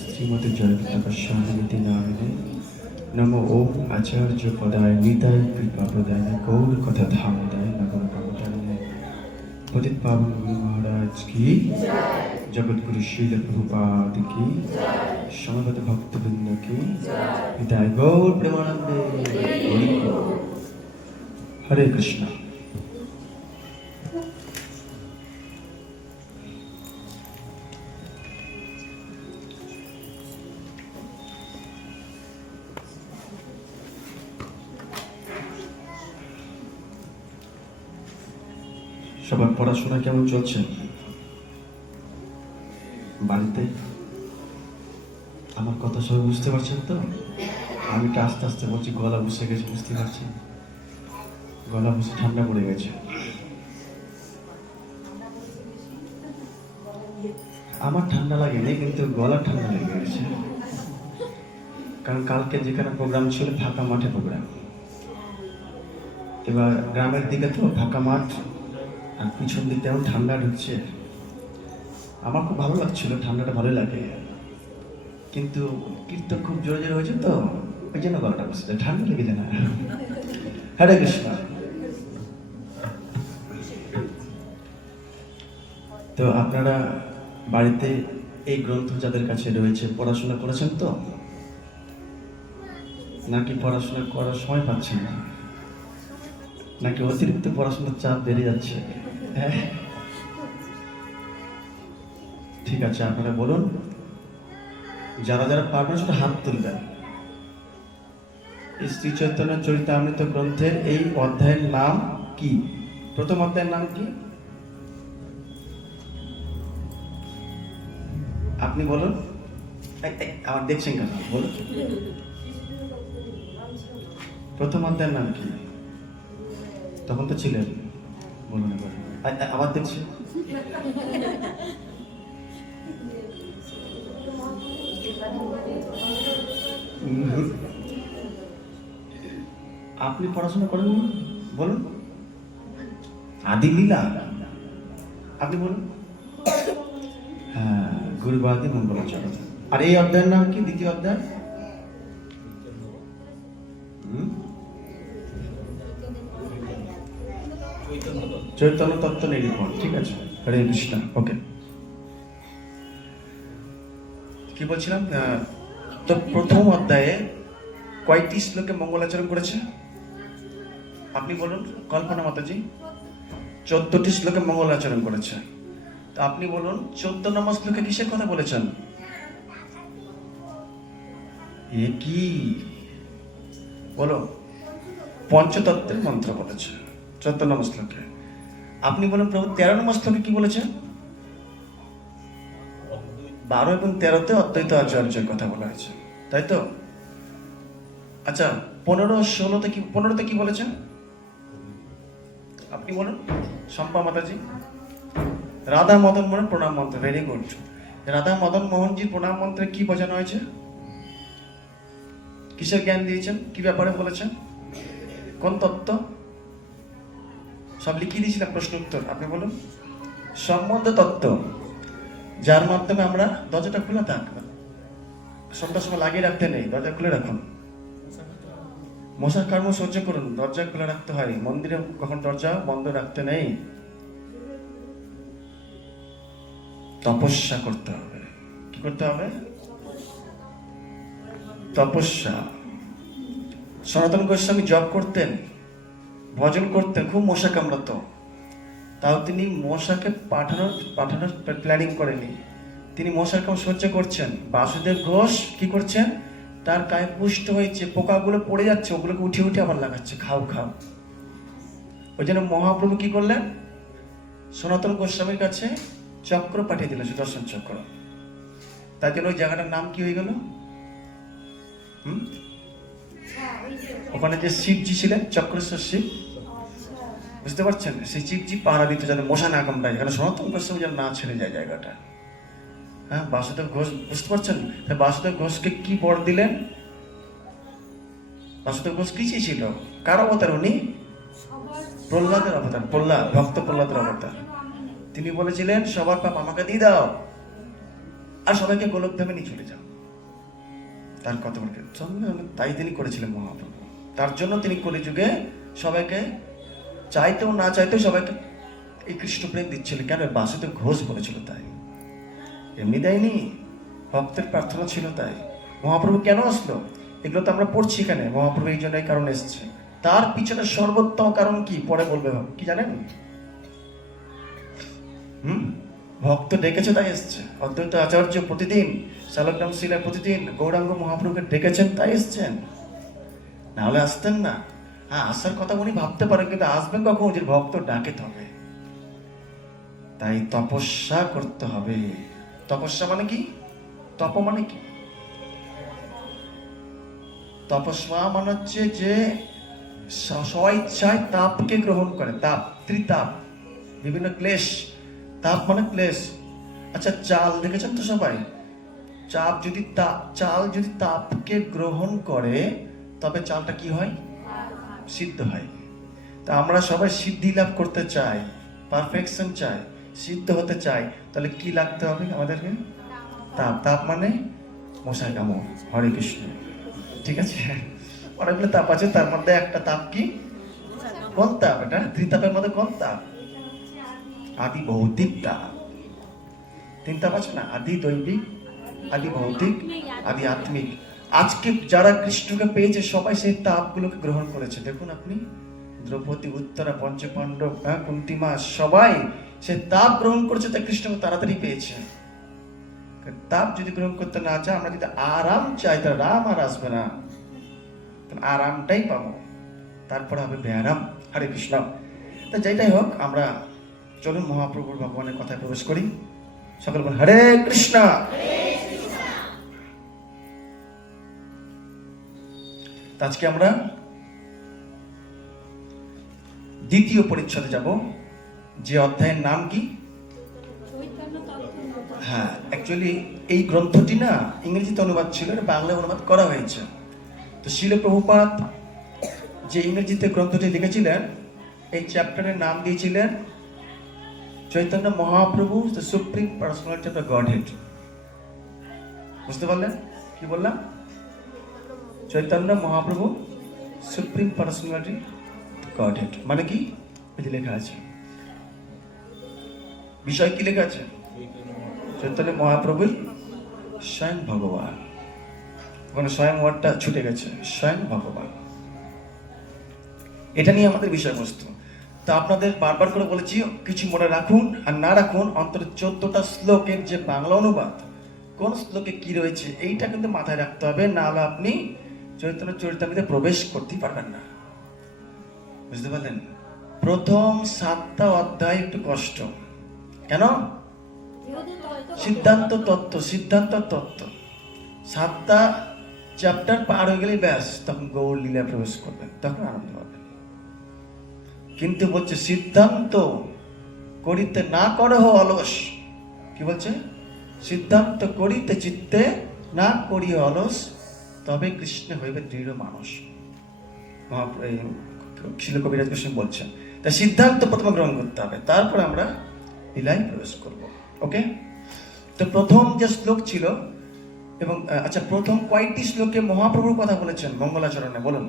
শ্রীমতী জয়প্রতাপা স্বামীতি নামিনে নমো ওম আচার্য পদায় নিতাই কৃপা প্রদায় গৌর কথা ধামদায় নগর কামদায় পতিত পাবন গুরু মহারাজ কি জগৎগুরু শিল প্রভুপাদ কি সমবেত ভক্তবৃন্দ কি নিতাই গৌর প্রেমানন্দে হরি বল। হরে কৃষ্ণ। সবার পড়াশোনা কেমন চলছে? বাড়িতে আমার কথা সবাই বুঝতে পারছেন তো? আমি তো আস্তে আস্তে বলছি, গলা বসে গেছে, বুঝতে পারছি, গলা বসে ঠান্ডা পড়ে গেছে। আমার ঠান্ডা লাগেনি, কিন্তু গলা ঠান্ডা লেগে গেছে, কারণ কালকে যেখানে প্রোগ্রাম ছিল ফাঁকা মাঠে প্রোগ্রাম। এবার গ্রামের দিকে তো ফাঁকা মাঠ, আর পিছন দিক তেমন ঠান্ডা ঢুকছে। আমার খুব ভালো লাগছিল, ঠান্ডাটা ভালো লাগে, কিন্তু কীর্তন খুব জোরে জোরে হয়েছে তো ওই জন্য গলাটা বসেছে, ঠান্ডা লেগে যায় না। হরে কৃষ্ণ। তো আপনারা বাড়িতে এই গ্রন্থ যাদের কাছে রয়েছে পড়াশোনা করেছেন তো, নাকি পড়াশোনা করার সময় পাচ্ছেন না, নাকি অতিরিক্ত পড়াশোনার চাপ বেড়ে যাচ্ছে? হ্যাঁ, ঠিক আছে, আপনারা বলুন, যারা যারা পারবেন সেটা হাত তুলবেন। এই শ্রী চৈতন্য চরিতামৃত গ্রন্থের এই অধ্যায়ের নাম কি? প্রথম অধ্যায়ের নাম কি আপনি বলুন। আমার দেখছেন কেন, বলুন প্রথম অধ্যায়ের নাম কি? তখন তো ছিলেন, বলুন এবার। আবার দেখছি, আপনি পড়াশোনা করেননি, বলুন। আদি লীলা, আপনি বলুন। হ্যাঁ, গুরুবাদী মঙ্গলাচরণ। আর এই অধ্যায়ের নাম কি? দ্বিতীয় অধ্যায় চৈতন্য তত্ত্ব নিরূপণ। ঠিক আছে, হরে কৃষ্ণ। ওকে, কি বলছিলাম? তো প্রথম অধ্যায়ে কয়টি শ্লোকে মঙ্গলাচরণ করেছে আপনি বলুন? কল্পনা মাতাজি 14টি শ্লোকে মঙ্গলাচরণ করেছে। তো আপনি বলুন 14 নম্বর শ্লোকে কিসের কথা বলেছেন? এ কি বলো? পঞ্চতত্ত্বের মন্ত্র বলেছে 14 নম্বর শ্লোকে। আপনি বলুন প্রভু 13 নম্বর শ্লোকে কি বলেছে? 12 এবং 13তে অদ্বৈত আচার্যের কথা বলা হয়েছে, তাই তো? আচ্ছা, 15, 16তে কি, 15তে কি বলেছেন আপনি বলুন? শম্পা মাতাজি। রাধা মদন মোহন প্রণাম মন্ত্র। Very good. রাধা মদন মোহনজির প্রণাম মন্ত্রে কি বোঝানো হয়েছে? কিসের জ্ঞান দিয়েছেন? কি ব্যাপারে বলেছেন? কোন তত্ত্ব? সব লিখিয়ে দিয়েছিলাম, প্রশ্ন উত্তর। আপনি বলুন। সম্বন্ধ তত্ত্ব, যার মাধ্যমে আমরা দরজাটা খোলা থাক, সন্ধ্যার সময় লাগিয়ে রাখতে নেই, দরজা খুলে রাখুন। মশার কার্ম সহ্য করুন, দরজা খুলে রাখতে হয়। মন্দিরে কখন দরজা বন্ধ রাখতে নেই। তপস্যা করতে হবে। কি করতে হবে? তপস্যা। সনাতন গোস্বামী জপ করতেন, ভজন করতেন, খুব মশা কামড়াতো, তাও তিনি মশাকে পাঠানোর প্ল্যানিং করেনি। তিনি মশার কামড় সহ্য করছেন। বাসুদেব ঘোষ কি করছেন? তার গায়ে পুষ্ট হয়েছে, পোকাগুলো পড়ে যাচ্ছে, ওগুলোকে উঠে উঠে আবার লাগাচ্ছে, খাও খাও। ওই জন্য মহাপ্রভু কি করলেন? সনাতন গোস্বামীর কাছে চক্র পাঠিয়ে দিলেন, সুদর্শন চক্র। তার জন্য ওই জায়গাটার নাম কি হয়ে গেল? ওখানে যে শিবজি ছিলেন, চক্রেশ্বর শিব, বুঝতে পারছেন? সেই শিবজি পাহারা দিতে, যাতে মশা না কামড়ায়, এখানে সনাতন গোস্বামী যেন না ছেড়ে যায় জায়গাটা। হ্যাঁ, বাসুদেব ঘোষ, বুঝতে পারছেন? বাসুদেব ঘোষকে কি বর দিলেন? বাসুদেব ঘোষ কি ছিল? কার অবতার উনি? প্রহ্লাদের অবতার। প্রহ্লাদ, ভক্ত প্রহ্লাদের অবতার। তিনি বলেছিলেন সবার পাপ আমাকে দিয়ে দাও, আর সবাইকে গোলকধামে নিয়ে চলে যাও। তার কথা বলে তাই তিনি করেছিলেন মহাপ্রভু। তার জন্য তিনি কলিযুগে সবাইকে চাইতেও না চাইতেও সবাইকে এই কৃষ্ণ প্রেম দিচ্ছিলেন। কেন? বাসুদেব ঘোষ বলেছিল তাই, এমনি দেয়নি, ভক্তের প্রার্থনা ছিল তাই। মহাপ্রভু কেন আসলো এগুলো তো আমরা পড়ছি এখানে। মহাপ্রভু এই জন্য এই কারণে এসেছে। তার পিছনে সর্বোত্তম কারণ কি পরে বলবে, কি জানেন? ভক্ত ডেকেছে তাই এসছে। অদ্বৈত আচার্য প্রতিদিন, শালগ্রাম শিলা প্রতিদিন গৌরাঙ্গ মহাপ্রভুকে ডেকেছেন তাই এসছেন, না হলে আসতেন না। হ্যাঁ, আসার কথা উনি ভাবতে পারেন, কিন্তু আসবেন কখন? যে ভক্ত ডাকে তবে। তাই তপস্যা করতে হবে। তপস্যা মানে কি? তপ মানে কি? তপস্যা মানে হচ্ছে যে স্বইচ্ছায় তাপকে গ্রহণ করে। তাপ, ত্রিতাপ, বিভিন্ন ক্লেশ। তাপ মানে ক্লেশ। আচ্ছা, চাল দেখেছেন তো সবাই? চাল যদি তাপকে গ্রহণ করে তবে চালটা কি হয়? সিদ্ধ হয়। তা আমরা সবাই সিদ্ধি লাভ করতে চাই, পারফেকশন চাই, সিদ্ধ হতে চাই। তাহলে কি লাগতে হবে আমাদেরকে? তাপ। তাপ মানে মশাই কামড়। হরে কৃষ্ণ। ঠিক আছে, অনেকগুলো তাপ আছে, তার মধ্যে একটা তাপ কি? কোন তাপ এটা? ত্রিতাপের মধ্যে কোন তাপ? আদি ভৌতিক তাপ। তিন তাপ আছে না? আদি দৈবিক, আদি ভৌতিক, আদি আত্মিক। আজকে যারা কৃষ্ণকে পেয়েছে সবাই সেই তাপগুলোকে গ্রহণ করেছে। দেখুন আপনি, দ্রৌপদী, উত্তরা, পঞ্চপাণ্ডব, কুন্তিমা, সবাই সে তাপ গ্রহণ করেছে, তাই কৃষ্ণকে তাড়াতাড়ি পেয়েছে। তাপ যদি গ্রহণ করতে না চায়, আমরা যদি আরাম চাই, তাহলে রাম আর আসবে না। আরামটাই পাবো, তারপরে হবে ব্যারাম। হরে কৃষ্ণ। তা যেটাই হোক, আমরা চলুন মহাপ্রভুর ভগবানের কথায় প্রবেশ করি। সকল বল হরে কৃষ্ণ। আজকে আমরা দ্বিতীয় পরিচ্ছদে যাব, যে অধ্যায়ের নাম কি? হ্যাঁ, অ্যাকচুয়ালি এই গ্রন্থটি না ইংরেজিতে অনুবাদ ছিল, বাংলায় অনুবাদ করা হয়েছে। তো শিল প্রভুপাদ যে ইংরেজিতে গ্রন্থটি লিখেছিলেন, এই চ্যাপ্টারের নাম দিয়েছিলেন Chaitanya Mahaprabhu the supreme personality of the Godhead. বুঝতে পারলেন কি বললাম? Chaitanya Mahaprabhu supreme personality Godhead মানে কি? এই যে লেখা আছে, বিষয় কি লেখা আছে? চৈতন্য মহাপ্রভু স্বয়ং ভগবান। ওখানে স্বয়ং ওয়ার্ডটা ছুটে গেছে, স্বয়ং ভগবান। এটা নিয়ে আমাদের বিষয়বস্তু। তা আপনাদের বারবার করে বলেছি, কিছু মনে রাখুন আর না রাখুন, অন্তত 14টা শ্লোকের যে বাংলা অনুবাদ, কোন শ্লোকে কি রয়েছে এইটা কিন্তু মাথায় রাখতে হবে, না হলে আপনি চৈতন্য চরিতামৃতে প্রবেশ করতেই পারবেন না। বুঝতে পারলেন? প্রথম 7টা অধ্যায় একটু কষ্ট। কেন? সিদ্ধান্ত তত্ত্ব, সিদ্ধান্ত তত্ত্ব। 7টা চ্যাপ্টার পার হয়ে গেলেই ব্যাস, তখন গৌর লীলা প্রবেশ করবেন, তখন আনন্দ পাবেন। কিন্তু বলছে সিদ্ধান্ত করিতে না করহ অলস। কি বলছে? সিদ্ধান্ত করিতে চিত্তে না করি অলস, তবে কৃষ্ণ হইবে দৃঢ় মানুষ। শিল কবিরাজ কৃষ্ণ বলছেন। তা সিদ্ধান্ত প্রথমে গ্রহণ করতে হবে, তারপর আমরা লীলায় প্রবেশ করব। ওকে? তো প্রথম যে শ্লোক ছিল, এবং আচ্ছা, প্রথম কয়েকটি শ্লোকে মহাপ্রভুর কথা বলেছেন মঙ্গলাচরণে, বলুন।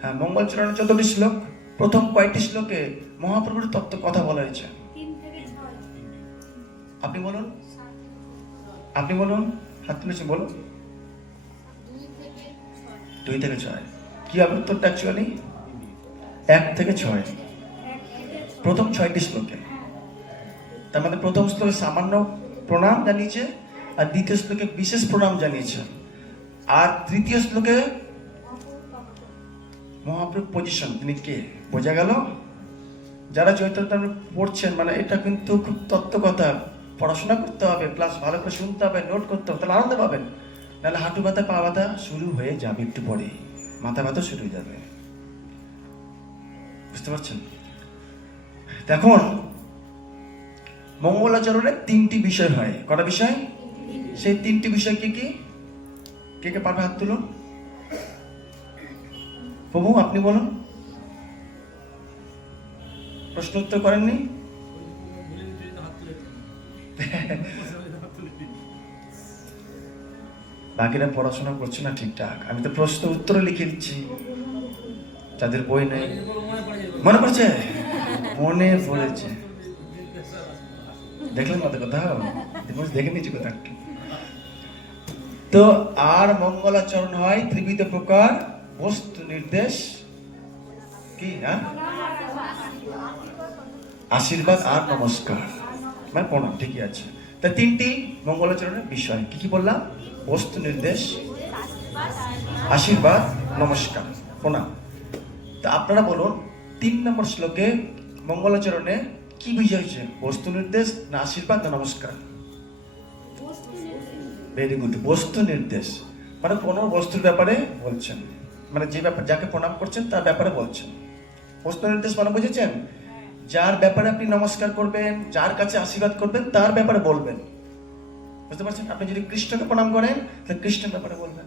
হ্যাঁ, মঙ্গলাচরণে 14টি শ্লোক। প্রথম কয়েকটি শ্লোকে মহাপ্রভুর তত্ত্ব কথা বলা হয়েছে। আপনি বলুন, আপনি বলুন, হাত তুলেছি, বলুন। 2 থেকে 6। কি হবে উত্তরটা? অ্যাকচুয়ালি 1 থেকে 6, প্রথম 6টি শ্লোকে। তার মধ্যে প্রথম শ্লোকে সামান্য প্রণাম জানিয়েছে, আর দ্বিতীয় শ্লোকে বিশেষ প্রণাম জানিয়েছে, আর তৃতীয় শ্লোকে মহাপ্রভু পজিশন, তিনি কে বোঝা গেল। যারা চৈতন্য পড়ছেন, মানে এটা কিন্তু খুব তত্ত্বকথা, পড়াশোনা করতে হবে, প্লাস ভালো করে শুনতে হবে, নোট করতে হবে, তাহলে আনন্দ পাবেন। নাহলে হাঁটু ব্যথা, পা ব্যথা শুরু হয়ে যাবে, একটু পরে মাথা ব্যথা শুরু হয়ে যাবে। বুঝতে পারছেন? দেখুন, মঙ্গলাচরণে 3টি বিষয় হয়। কটা বিষয়? সেই 3টি বিষয় কি কি? কে কে পারবে? হাত তুলুন। প্রভু আপনি বলুন। প্রশ্ন উত্তর করেননি? বাকিরা পড়াশোনা করছে না ঠিকঠাক। আমি তো প্রশ্ন উত্তর লিখে দিচ্ছি, যাদের বই নেই। মনে পড়ছে? মনে পড়েছে, দেখলেন মতো কোথাও দেখে নিচ্ছি কোথাও একটু। তো আর মঙ্গলাচরণ হয় ত্রিবিধ প্রকার, বস্তু নির্দেশ কি? আশীর্বাদ আর নমস্কার, মানে প্রণাম, ঠিকই আছে। তা তিনটি মঙ্গলাচরণের বিষয় কি কি বললাম? বস্তু নির্দেশ, আশীর্বাদ, নমস্কার, প্রণাম। তা আপনারা বলুন 3 নম্বর শ্লোকে মঙ্গলাচরণে কি বিষয় হয়েছে? বস্তু নির্দেশ না আশীর্বাদ না নমস্কার? ভেরি গুড, বস্তু নির্দেশ, মানে কোনো বস্তুর ব্যাপারে বলছেন, মানে যে ব্যাপার যাকে প্রণাম করছেন তার ব্যাপারে বলছেন। বস্তু নির্দেশ মানে বুঝেছেন? যার ব্যাপারে আপনি নমস্কার করবেন, যার কাছে আশীর্বাদ করবেন, তার ব্যাপারে বলবেন। বুঝতে পারছেন? আপনি যদি কৃষ্ণকে প্রণাম করেন তাহলে কৃষ্ণের ব্যাপারে বলবেন।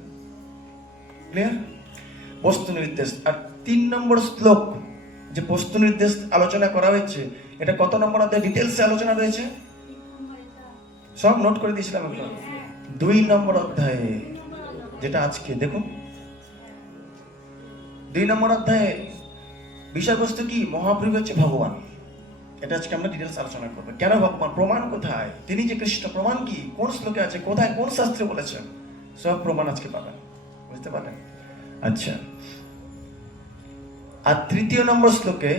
ক্লিয়ার? বস্তু নির্দেশ। আর 3 নম্বর শ্লোক যে বস্তু নির্দেশ আলোচনা করা হয়েছে, এটা কত নম্বর অধ্যায়ে ডিটেলসে আলোচনা রয়েছে? সব নোট করে দিয়েছিলাম এগুলো। 2 নম্বর অধ্যায়ে, যেটা আজকে দেখুন 2 নম্বর অধ্যায়ে বিষয়বস্তু কি? মহাপ্রভু হচ্ছে ভগবান। এটা আজকে আমরা ডিটেলস আলোচনা করবো। কেন ভগবান? প্রমাণ কোথায়? তিনি যে কৃষ্ণ, প্রমাণ কি? কোন শ্লোকে আছে? কোথায়? কোন শাস্ত্রে বলেছেন? সব প্রমাণ আজকে পাবেন। বুঝতে পারলেন? আচ্ছা, আর 3 নম্বর শ্লোকে,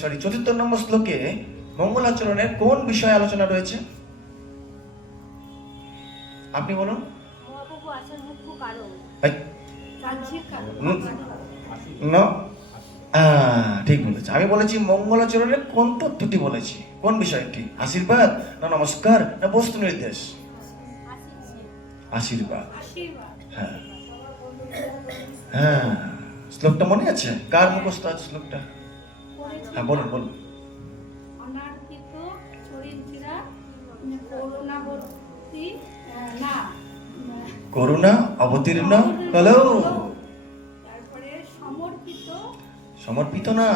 সরি 4 নম্বর শ্লোকে মঙ্গলাচরণের কোন বিষয়ে আলোচনা রয়েছে? আপনি বলুন। ঠিক বলেছি, আমি বলেছি মঙ্গলাচরণের কোন তত্ত্বটি বলেছি, কোন বিষয়টি? আশীর্বাদ না নমস্কার না বস্তু নির্দেশ? আশীর্বাদ। হ্যাঁ হ্যাঁ, শ্লোকটা মনে আছে? কার মুখস্থ আছে শ্লোকটা? হ্যাঁ বলুন বলুন। করুণা অবতীর্ণ কলো, সমর্পিত না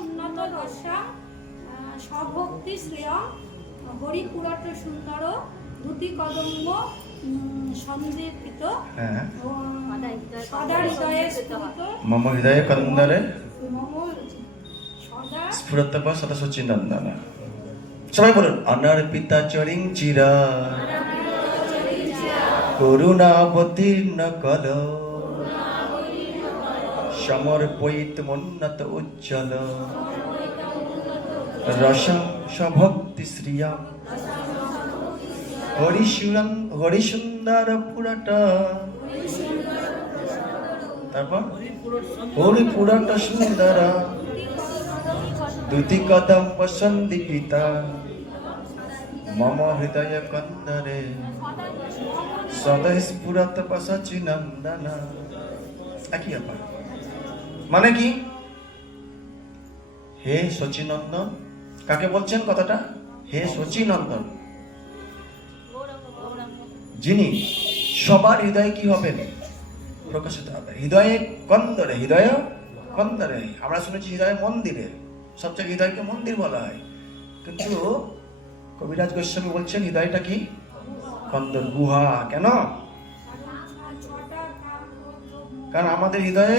উন্নত রসা স্বভক্তি শ্রেয় হরিপুরট সুন্দর ধুতি কদম্ব সন্দীপিত সদা হৃদয়ে মম হৃদয়ে কন্দরে স্ফুরতপ সদা সচিনন্দন। সবাই বলুন। অনর্পিতা চরিং চিরা করুণা অবতীর্ণ কল, সমর্পয়িত মন্নত উজ্জ্বল রসম স্বভক্তি শ্রিয়া হরিসুন্দর পুরট। তারপর হরিপুরট সুন্দর দুতি কদম্ব সন্দীপিতা মম হৃদয় কন্দরে সদা স্ফুরত সচিনন্দন। একই ব্যাপার। মানে কি? হে সচিনন্দন, কাকে বলছেন কথাটা? হে সচিনন্দন, যিনি সবার হৃদয়ে কি হবেন? প্রকাশিত হবে। হৃদয়ে কন্দরে, হৃদয় কন্দরে। আমরা শুনেছি হৃদয় মন্দিরে, সব জায়গায় হৃদয়কে মন্দির বলা হয়, কিন্তু কবিরাজ গোস্বামী বলছেন হৃদয়টা কি? কন্দর, গুহা। কেন? কারণ আমাদের হৃদয়ে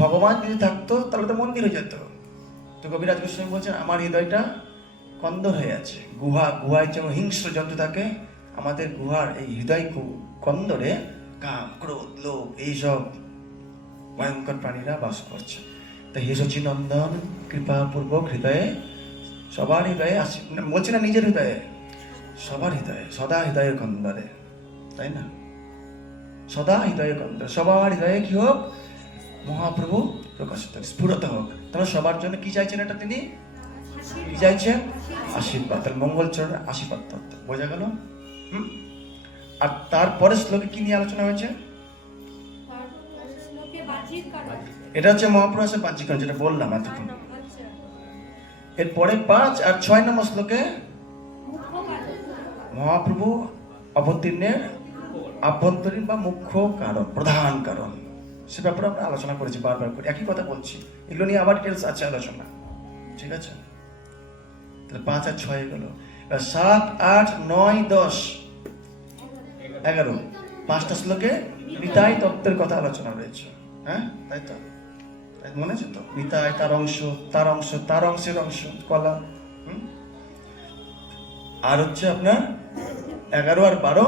ভগবান যদি থাকতো তাহলে তো মন্দির হয়ে যেত। তো কবিরাজ গোস্বামী বলছেন আমার হৃদয়টা কন্দর হয়ে আছে, গুহা। গুহায় যেমন হিংস্র জন্তু থাকে, আমাদের গুহার এই হৃদয় কন্দরে কাম, ক্রোধ, লোভ, এইসব ভয়ঙ্কর প্রাণীরা বাস করছে। তো হে সচিনন্দন, কৃপাপূর্বক হৃদয়ে, সবার হৃদয়ে আসি, বলছি না নিজের হৃদয়ে, সবার হৃদয়ে, সদা হৃদয়ের কন্দরে, তাই না? সদা হৃদয়ে কন্দরে, সবার হৃদয়ে কি হোক? মহাপ্রভু প্রকাশিত হোক, স্ফুরত হোক। তাহলে সবার জন্য কি চাইছেন? এটা তিনি কি চাইছেন? আশীর্বাদ। তাহলে মঙ্গলচরণের আশীর্বাদ তত্ত্ব বোঝা গেল। আর তারপরে শ্লোকে কি নিয়ে আলোচনা হয়েছে? এটা হচ্ছে মহাপ্রভু বাহ্যিকরণ, যেটা বললাম এতক্ষণ। এরপরে 5 আর 6 নম্বর শ্লোকে মহাপ্রভু অবতীর্ণের আভ্যন্তরীণ বা মুখ্য কারণ, প্রধান কারণ, সে ব্যাপারে আমরা আলোচনা করেছি বারবার করে, একই কথা বলছি। এগুলো নিয়ে আবার ডিটেলস আছে আলোচনা, ঠিক আছে? তাহলে 5 আর 6 গেল। 7, 8, 9, 10 11, 5টা শ্লোকে নিতাই তত্ত্বের কথা আলোচনা রয়েছে। হ্যাঁ, তাই তো? মনে আছে তো? নিতাই, তার অংশ, তার অংশ, তার অংশের অংশ, কলা। আর হচ্ছে আপনার 11 আর 12,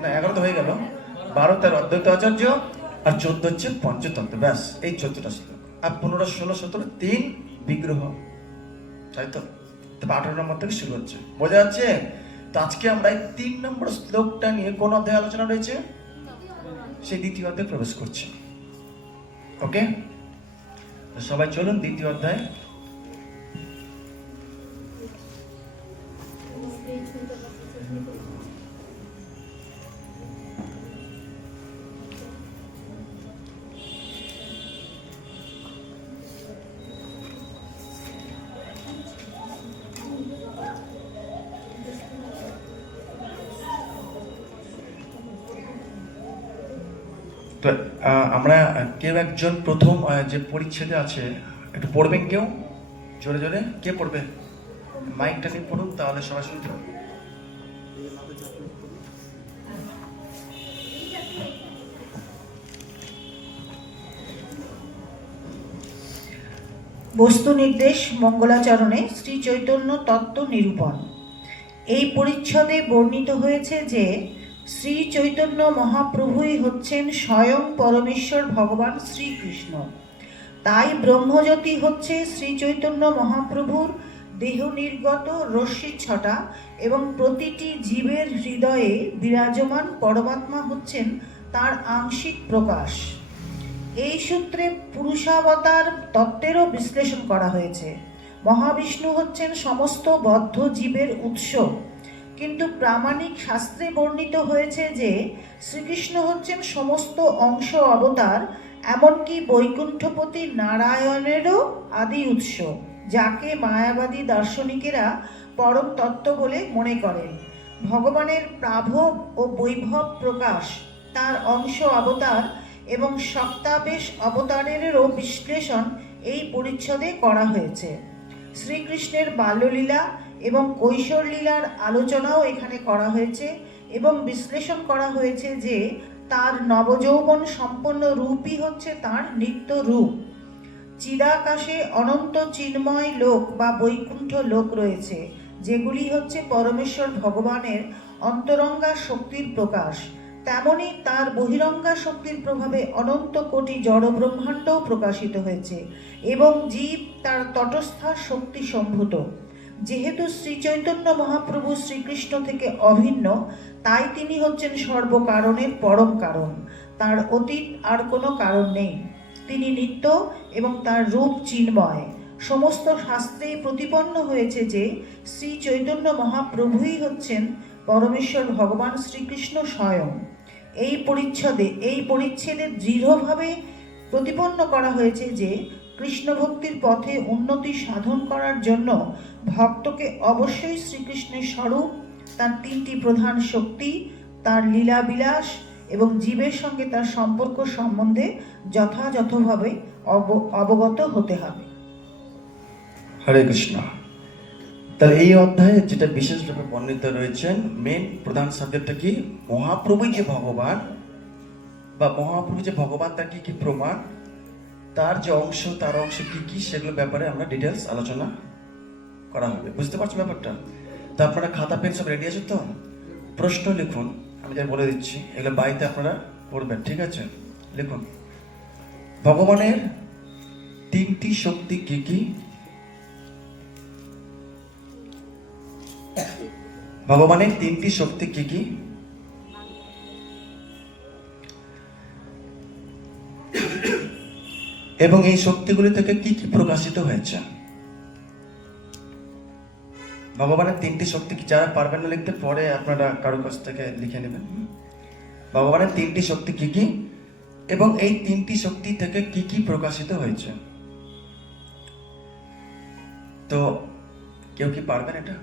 না 11 তো হয়ে গেল, 12 13 অদ্বৈত আচার্য, আর 14 হচ্ছে পঞ্চতত্ত্ব। ব্যাস, এই 14টা শ্লোক। আর 15 16 17 3 বিগ্রহ, তাই তো? 18 নম্বর থেকে শুরু হচ্ছে, বোঝা যাচ্ছে? তো আজকে আমরা এই 3 নম্বর শ্লোকটা নিয়ে কোন অধ্যায় আলোচনা রয়েছে, সেই দ্বিতীয় অধ্যায়ে প্রবেশ করছি। ওকে, তো সবাই চলুন দ্বিতীয় অধ্যায়। তো আমরা কেউ একজন প্রথম যে পরিচ্ছেদে আছে একটু পড়বেন, কেউ জোরে জোরে কে পড়বে? মাইকটা নিয়ে পড়ুন, তাহলে সবাই শুনতে পাবে। বস্তু নির্দেশ মঙ্গলাচরণে শ্রী চৈতন্য তত্ত্ব নিরূপণ। এই পরিচ্ছদে বর্ণিত হয়েছে যে শ্রী চৈতন্য মহাপ্রভুই হচ্ছেন স্বয়ং পরমেশ্বর ভগবান শ্রীকৃষ্ণ। তাই ব্রহ্মজ্যোতি হচ্ছে শ্রী চৈতন্য মহাপ্রভুর দেহ নির্গত রশ্মিচ্ছটা এবং প্রতিটি জীবের হৃদয়ে বিরাজমান পরমাত্মা হচ্ছেন তার আংশিক প্রকাশ। এই সূত্রে পুরুষাবতার তত্ত্বেরও বিশ্লেষণ করা হয়েছে। মহাবিষ্ণু হচ্ছেন সমস্ত বদ্ধ জীবের উৎস, কিন্তু প্রামাণিক শাস্ত্রে বর্ণিত হয়েছে যে শ্রীকৃষ্ণ হচ্ছেন সমস্ত অংশ অবতার, এমনকি বৈকুণ্ঠপতি নারায়ণেরও আদি উৎস, যাকে মায়াবাদী দার্শনিকেরা পরম তত্ত্ব বলে মনে করেন। ভগবানের প্রাভব ও বৈভব প্রকাশ, তার অংশ অবতার এবং সপ্তাবেশ অবতারেরও বিশ্লেষণ এই পরিচ্ছদে করা হয়েছে। শ্রীকৃষ্ণের বাল্যলীলা এবং কৈশোর লীলার আলোচনাও এখানে করা হয়েছে এবং বিশ্লেষণ করা হয়েছে যে তার নবযৌবন সম্পন্ন রূপই হচ্ছে তার নিত্য রূপ। চিদাকাশে অনন্ত চিন্ময় লোক বা বৈকুণ্ঠ লোক রয়েছে, যেগুলি হচ্ছে পরমেশ্বর ভগবানের অন্তরঙ্গা শক্তির প্রকাশ। তেমনি তার বহিরঙ্গা শক্তির প্রভাবে অনন্ত কোটি জড় ব্রহ্মাণ্ডও প্রকাশিত হয়েছে এবং জীব তার তটস্থা শক্তি সম্ভূত। যেহেতু শ্রী চৈতন্য মহাপ্রভু শ্রীকৃষ্ণ থেকে অভিন্ন, তাই তিনি হচ্ছেন সর্বকারণের পরম কারণ। তার অতীত আর কোনো কারণ নেই, তিনি নিত্য এবং তার রূপ চিন্ময়। সমস্ত শাস্ত্রেই প্রতিপন্ন হয়েছে যে শ্রী চৈতন্য মহাপ্রভুই হচ্ছেন পরমেশ্বর ভগবান শ্রীকৃষ্ণ স্বয়ং। এই পরিচ্ছেদে দৃঢ়ভাবে প্রতিপন্ন করা হয়েছে যে কৃষ্ণ ভক্তির পথে উন্নতি সাধন করার জন্য ভক্তকে অবশ্যই শ্রীকৃষ্ণের স্বরূপ, তার 3টি প্রধান শক্তি, তার লীলাবিলাস এবং জীবের সঙ্গে তার সম্পর্ক সম্বন্ধে যথাযথভাবে অবগত হতে হবে। হরে কৃষ্ণ। তাহলে এই অধ্যায়ে যেটা বিশেষভাবে বর্ণিত রয়েছেন, মেন প্রধান সাবজেক্টটা কি? মহাপ্রভু যে ভগবান, বা মহাপ্রভু যে ভগবান তার কি কি প্রমাণ, তার যে অংশ, তার অংশ কি কি, সেগুলো ব্যাপারে আমরা ডিটেলস আলোচনা করা হবে। বুঝতে পারছো ব্যাপারটা? তো আপনারা খাতা পেন সব রেডি আছে তো? প্রশ্ন লিখুন, আমি যা বলে দিচ্ছি এগুলো বাড়িতে আপনারা পড়বেন, ঠিক আছে? লিখুন, ভগবানের 3টি শক্তি কি কি? ভগবানের 3টি শক্তি কি কি? এবং এই শক্তিগুলি থেকে কি কি প্রকাশিত হয়েছে? ভগবানের 3টি শক্তি কি? যারা পারবেন না লিখতে, পরে আপনারা কারো কাছ থেকে লিখে নেবেন। ভগবানের 3টি শক্তি কি কি এবং এই 3টি শক্তি থেকে কি কি প্রকাশিত হয়েছে? তো কেউ কি পারবেন এটা?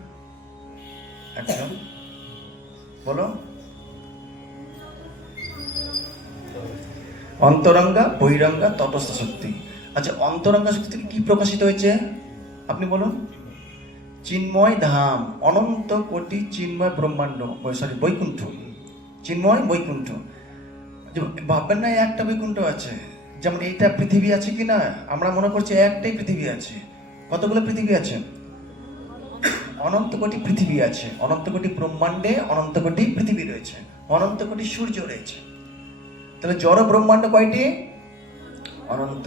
একদম বলো। অন্তরঙ্গা, বহিরঙ্গা, তটস্থ শক্তি। আচ্ছা, অন্তরঙ্গা শক্তি থেকে কি প্রকাশিত হয়েছে আপনি বলুন? চিন্ময় ধাম, অনন্ত কোটি চিন্ময় ব্রহ্মাণ্ড, বৈকুণ্ঠ। চিন্ময় বৈকুণ্ঠ। যে ভাববেন না একটা বৈকুণ্ঠ আছে, যেমন এইটা পৃথিবী আছে কি না, আমরা মনে করছি একটাই পৃথিবী আছে। কতগুলো পৃথিবী আছে? অনন্ত কোটি পৃথিবী আছে, অনন্ত কোটি ব্রহ্মাণ্ডে অনন্ত কোটি পৃথিবী রয়েছে, অনন্ত কোটি সূর্য রয়েছে। তাহলে জড় ব্রহ্মাণ্ড কয়টি? অনন্ত।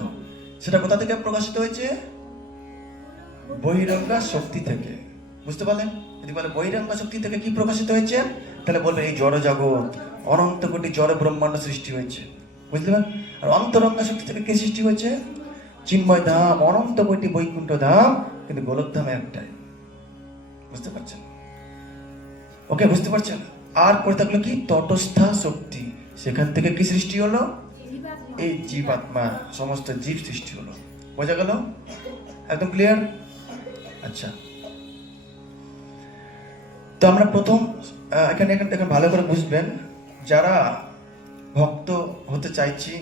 সেটা কোথা থেকে প্রকাশিত হয়েছে? বহিরঙ্গা শক্তি থেকে। বুঝতে পারলেন? যদি বলে বহিরঙ্গা শক্তি থেকে কি প্রকাশিত হয়েছে, তাহলে বলবে এই জড় জগৎ অনন্ত কোটি জড় ব্রহ্মাণ্ড সৃষ্টি হয়েছে। বুঝতে পারেন? আর অন্তরঙ্গা শক্তি থেকে কি সৃষ্টি হয়েছে? চিন্ময় ধাম, অনন্ত কোটি বৈকুণ্ঠ ধাম, কিন্তু গোলক ধাম একটাই। বুঝতে পারছেন? ওকে, বুঝতে পারছেন? আর পরে থাকলো কি? তটস্থা শক্তি, সেখান থেকে কি সৃষ্টি হলো? এই জীবাত্মা, সমস্ত জীব সৃষ্টি হলো। বোঝা গেল? একদম ক্লিয়ার? আচ্ছা, তো আমরা প্রথম এখানে ভালো করে বুঝবেন, যারা ভক্ত হতে চাইছি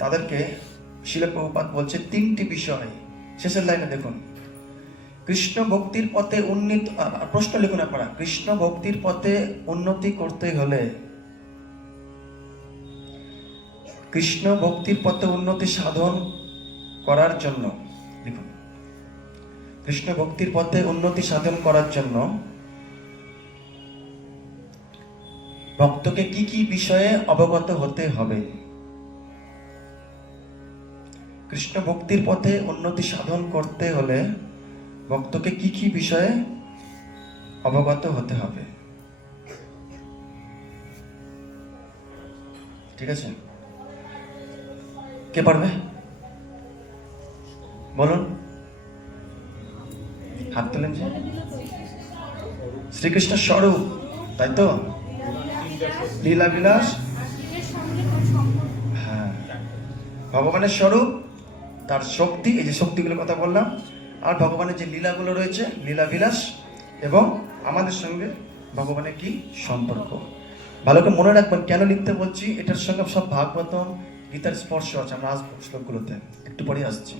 তাদেরকে শিল প্রভুপাদ বলছে তিনটি বিষয়। শেষের লাইনে দেখুন, কৃষ্ণ ভক্তির পথে উন্নতি, প্রশ্ন লিখুন আপনারা, কৃষ্ণ ভক্তির পথে উন্নতি করতে হলে, কৃষ্ণ ভক্তির পথে উন্নতি সাধন করার জন্য, লিখুন, কৃষ্ণ ভক্তির পথে উন্নতি সাধন করার জন্য ভক্তকে কি কি বিষয়ে অবগত হতে হবে? কৃষ্ণ ভক্তির পথে উন্নতি সাধন করতে হলে ভক্তকে কি কি বিষয়ে অবগত হতে হবে? ঠিক আছে, কে পারবে? বলুন, হাত তোলেন। যে শ্রীকৃষ্ণ স্বরূপ, তাই তো? লীলা বিলাস, হ্যাঁ, ভগবানের স্বরূপ, তার শক্তি, এই যে শক্তিগুলোর কথা বললাম, আর ভগবানের যে লীলাগুলো রয়েছে, লীলা বিলাস, এবং আমাদের সঙ্গে ভগবানের কি সম্পর্ক। ভালো করে মনে রাখবেন, কেন লিখতে বলছি, এটার সঙ্গে সব ভাগবতম গীতার স্পর্শ আছে। আমরা আসবো শ্লোকগুলোতে, একটু পরে আসছি।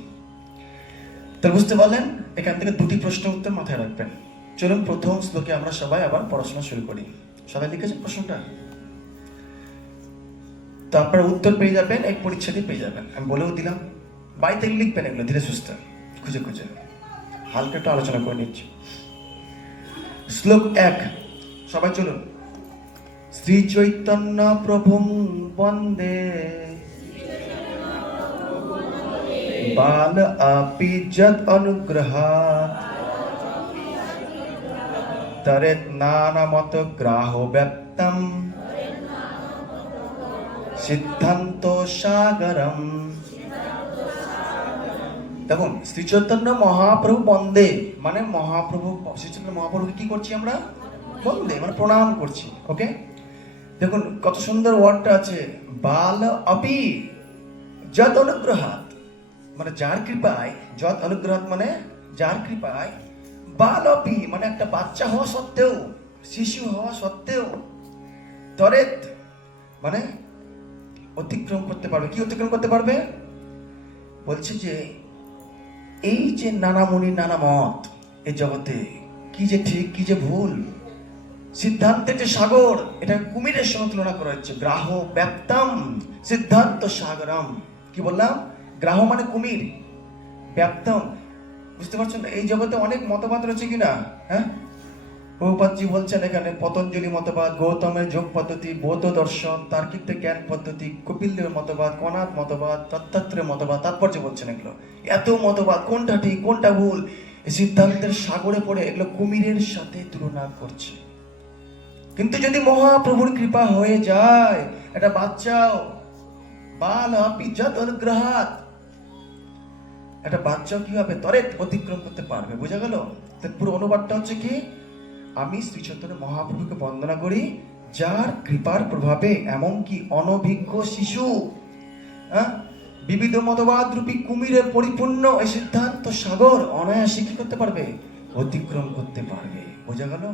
তাহলে বুঝতে পারলেন, এখান থেকে দুটি প্রশ্ন উত্তর মাথায় রাখবেন। চলুন প্রথম শ্লোকে আমরা সবাই আবার পড়াশোনা শুরু করি। সবাই লিখেছেন প্রশ্নটা? তো আপনারা উত্তর পেয়ে যাবেন, এক পরিচ্ছেদে পেয়ে যাবেন। আমি বলেও দিলাম, বাড়িতে লিখবেন এগুলো ধীরে সুস্থে, খুঁজে খুঁজে, হালকা একটু আলোচনা করে নিচ্ছি। শ্লোক 1, সবাই চলুন। শ্রী চৈতন্য প্রভুং বন্দে বাল আপি যদ অনুগ্রহাৎ তরেত নানামত গ্রাহ ব্যক্তম সিদ্ধান্ত সাগরম। দেখুন, শ্রী চৈতন্য মহাপ্রভু বন্দে মানে মহাপ্রভু, শ্রী চৈতন্য মহাপ্রভুকে কি করছি আমরা? বন্দে মানে প্রণাম করছি। ওকে, দেখুন কত সুন্দর ওয়ার্ডটা আছে, বাল অপি যদ অনুগ্রহাৎ, মানে যার কৃপায়, যদ অনুগ্রহাৎ মানে যার কৃপায়, বাল অপি মানে একটা বাচ্চা হওয়া সত্ত্বেও, শিশু হওয়া সত্ত্বেও, তরেত মানে অতিক্রম করতে পারবে। কি অতিক্রম করতে পারবে? বলছে যে এই যে নানা মুনি নানা মত, এই জগতে কি যে ঠিক কি যে ভুল, সিদ্ধান্তের যে সাগর, এটা কুমিরের সঙ্গে তুলনা করা হচ্ছে। গ্রাহ ব্যাপ্তম সিদ্ধান্ত সাগরম। কি বললাম? গ্রাহ মানে কুমির, ব্যাপ্তম, বুঝতে পারছেন? এই জগতে অনেক মতবাদ রয়েছে কিনা? হ্যাঁ, প্রভুপাদজি বলছেন এখানে পতঞ্জলি মতবাদ, গৌতমের যোগ পদ্ধতি, বৌদ্ধ দর্শন, তার্কিকদের জ্ঞান পদ্ধতি, কপিলদেবের মতবাদ, কনাদ মতবাদ, দত্তাত্রেয় মতবাদ, তাৎপর্য বলছেন এগুলো। এত মতবাদ, কোনটা ঠিক কোনটা ভুল, এই সিদ্ধান্তের সাগরে পড়ে এগুলো কুমিরের সাথে তুলনা করছে। কিন্তু যদি মহাপ্রভুর কৃপা হয়ে যায়, এটা বাচ্চাও বাল আপি যদ অনুগ্রহাৎ, একটা বাচ্চাও কি হবে? তরেত অতিক্রম করতে পারবে। বোঝা গেল? পুরো অনুবাদটা হচ্ছে কি, আমি শ্রী চৈতন্য মহাপ্রভুকে বন্দনা করি, যার কৃপার প্রভাবে এমনকি অনভিজ্ঞ শিশু, বিবিধ মতবাদ রূপী কুমিরে পরিপূর্ণ এই সিদ্ধান্ত সাগর অনায়াসে কি করতে পারবে? অতিক্রম করতে পারবে। বোঝা গেল?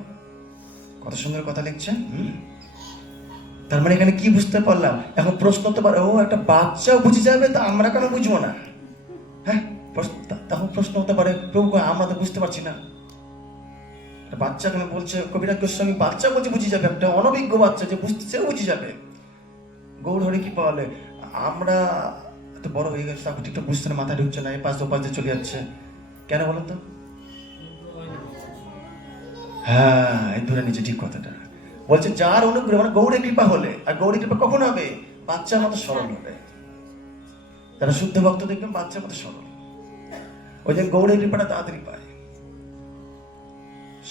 কত সুন্দর কথা লিখছেন। তার মানে এখানে কি বুঝতে পারলাম? এখন প্রশ্ন হতে পারে, ও একটা বাচ্চাও বুঝে যাবে, তা আমরা কেন বুঝবো না? হ্যাঁ, তখন প্রশ্ন হতে পারে, প্রভু আমরা তো বুঝতে পারছি না। একটা বাচ্চা কেন বলছে, কবিরাজ গোস্বামী বাচ্চা বলছে বুঝে যাবে, একটা অনভিজ্ঞ বাচ্চা যে বুঝতে সেও বুঝে যাবে। গৌর হরি কৃপা হলে আমরা এত বড় হয়ে গেছে, তারপর ঠিকঠাক বুঝতে না, মাথা ঢুকছে না, এই পাশ ওপাশ দিয়ে চলে যাচ্ছে কেন বলেন তো? হ্যাঁ, এই ধরে নিচে ঠিক কথাটা বলছে, যার অনুগ্রহ মানে গৌরের কৃপা হলে, আর গৌরের কৃপা কখন হবে? বাচ্চার মতো সরল হবে। যারা শুদ্ধ ভক্ত দেখবেন বাচ্চার মতো সরল, ওই জন্য গৌরের কৃপাটা তাড়াতাড়ি পায়।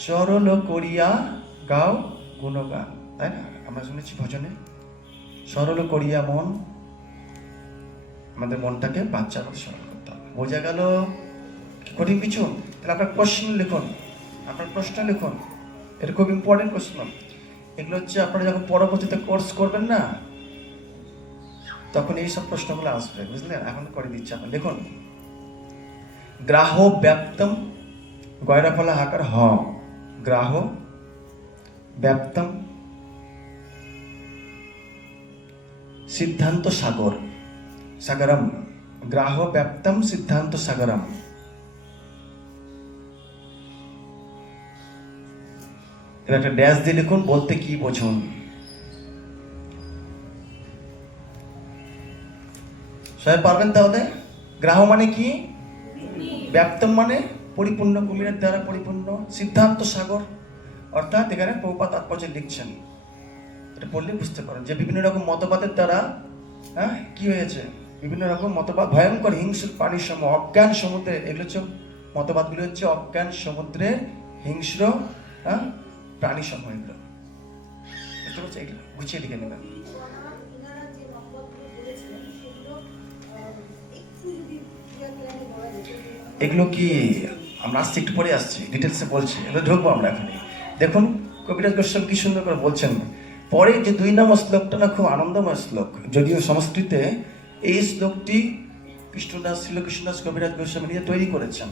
সরল করিয়া গাও গুণগান, তাই না? আমরা শুনেছি ভজনে, সরল করিয়া মন, আমাদের মনটাকে বাচ্চার মতো সরল করতে হবে। বোঝা গেল? কঠিন কিছু? তাহলে আপনার প্রশ্ন লিখুন, আপনার প্রশ্ন লিখুন, এটা খুব ইম্পর্টেন্ট প্রশ্ন। এগুলো হচ্ছে আপনারা যখন পরবর্তীতে কোর্স করবেন না, তখন এইসব প্রশ্নগুলো আসবে, বুঝলেন? এখন করে দিচ্ছি, আপনি লিখুন। গ্রাহ ব্যাপ্তম, গয়রা ফলা হাকার হ, গ্রাহ ব্যাপ্তম সিদ্ধান্ত সাগর, সাগরম, গ্রাহ ব্যাপ্তম সিদ্ধান্ত সাগরম। এবার একটা ড্যাশ দিয়ে লিখুন, বলতে কি বোঝুন। সবাই পারবেন তাহলে? গ্রাহ মানে কি? ব্যাপ্তম মানে পরিপূর্ণ, কুমিরের দ্বারা পরিপূর্ণ। সিদ্ধান্ত সাগর অর্থাৎ এখানে প্রভুপাদ তাৎপর্য লিখছেন, এটা পড়লে বুঝতে পারেন যে বিভিন্ন রকম মতবাদের দ্বারা কি হয়েছে, বিভিন্ন রকম মতবাদ, ভয়ঙ্কর হিংস্র প্রাণীর সম, অজ্ঞান সমুদ্রে, এগুলো হচ্ছে মতবাদগুলো হচ্ছে অজ্ঞান সমুদ্রের হিংস্র প্রাণী সমূহ। এগুলো বুঝতে পারছি, এগুলো গুছিয়ে লিখে নেবেন। এগুলো কি আমরা আসছি, একটু পরে আসছি, ডিটেলসে বলছি, এগুলো ঢুকবো আমরা এখানে। দেখুন কবিরাজ গোস্বামী কি সুন্দর করে বলছেন। পরে যে 2 নম্বর শ্লোকটা না, খুব আনন্দময় শ্লোক, যদিও সংস্কৃতে এই শ্লোকটি কৃষ্ণদাস, ছিল কৃষ্ণদাস কবিরাজ গোস্বামী নিজে তৈরি করেছেন,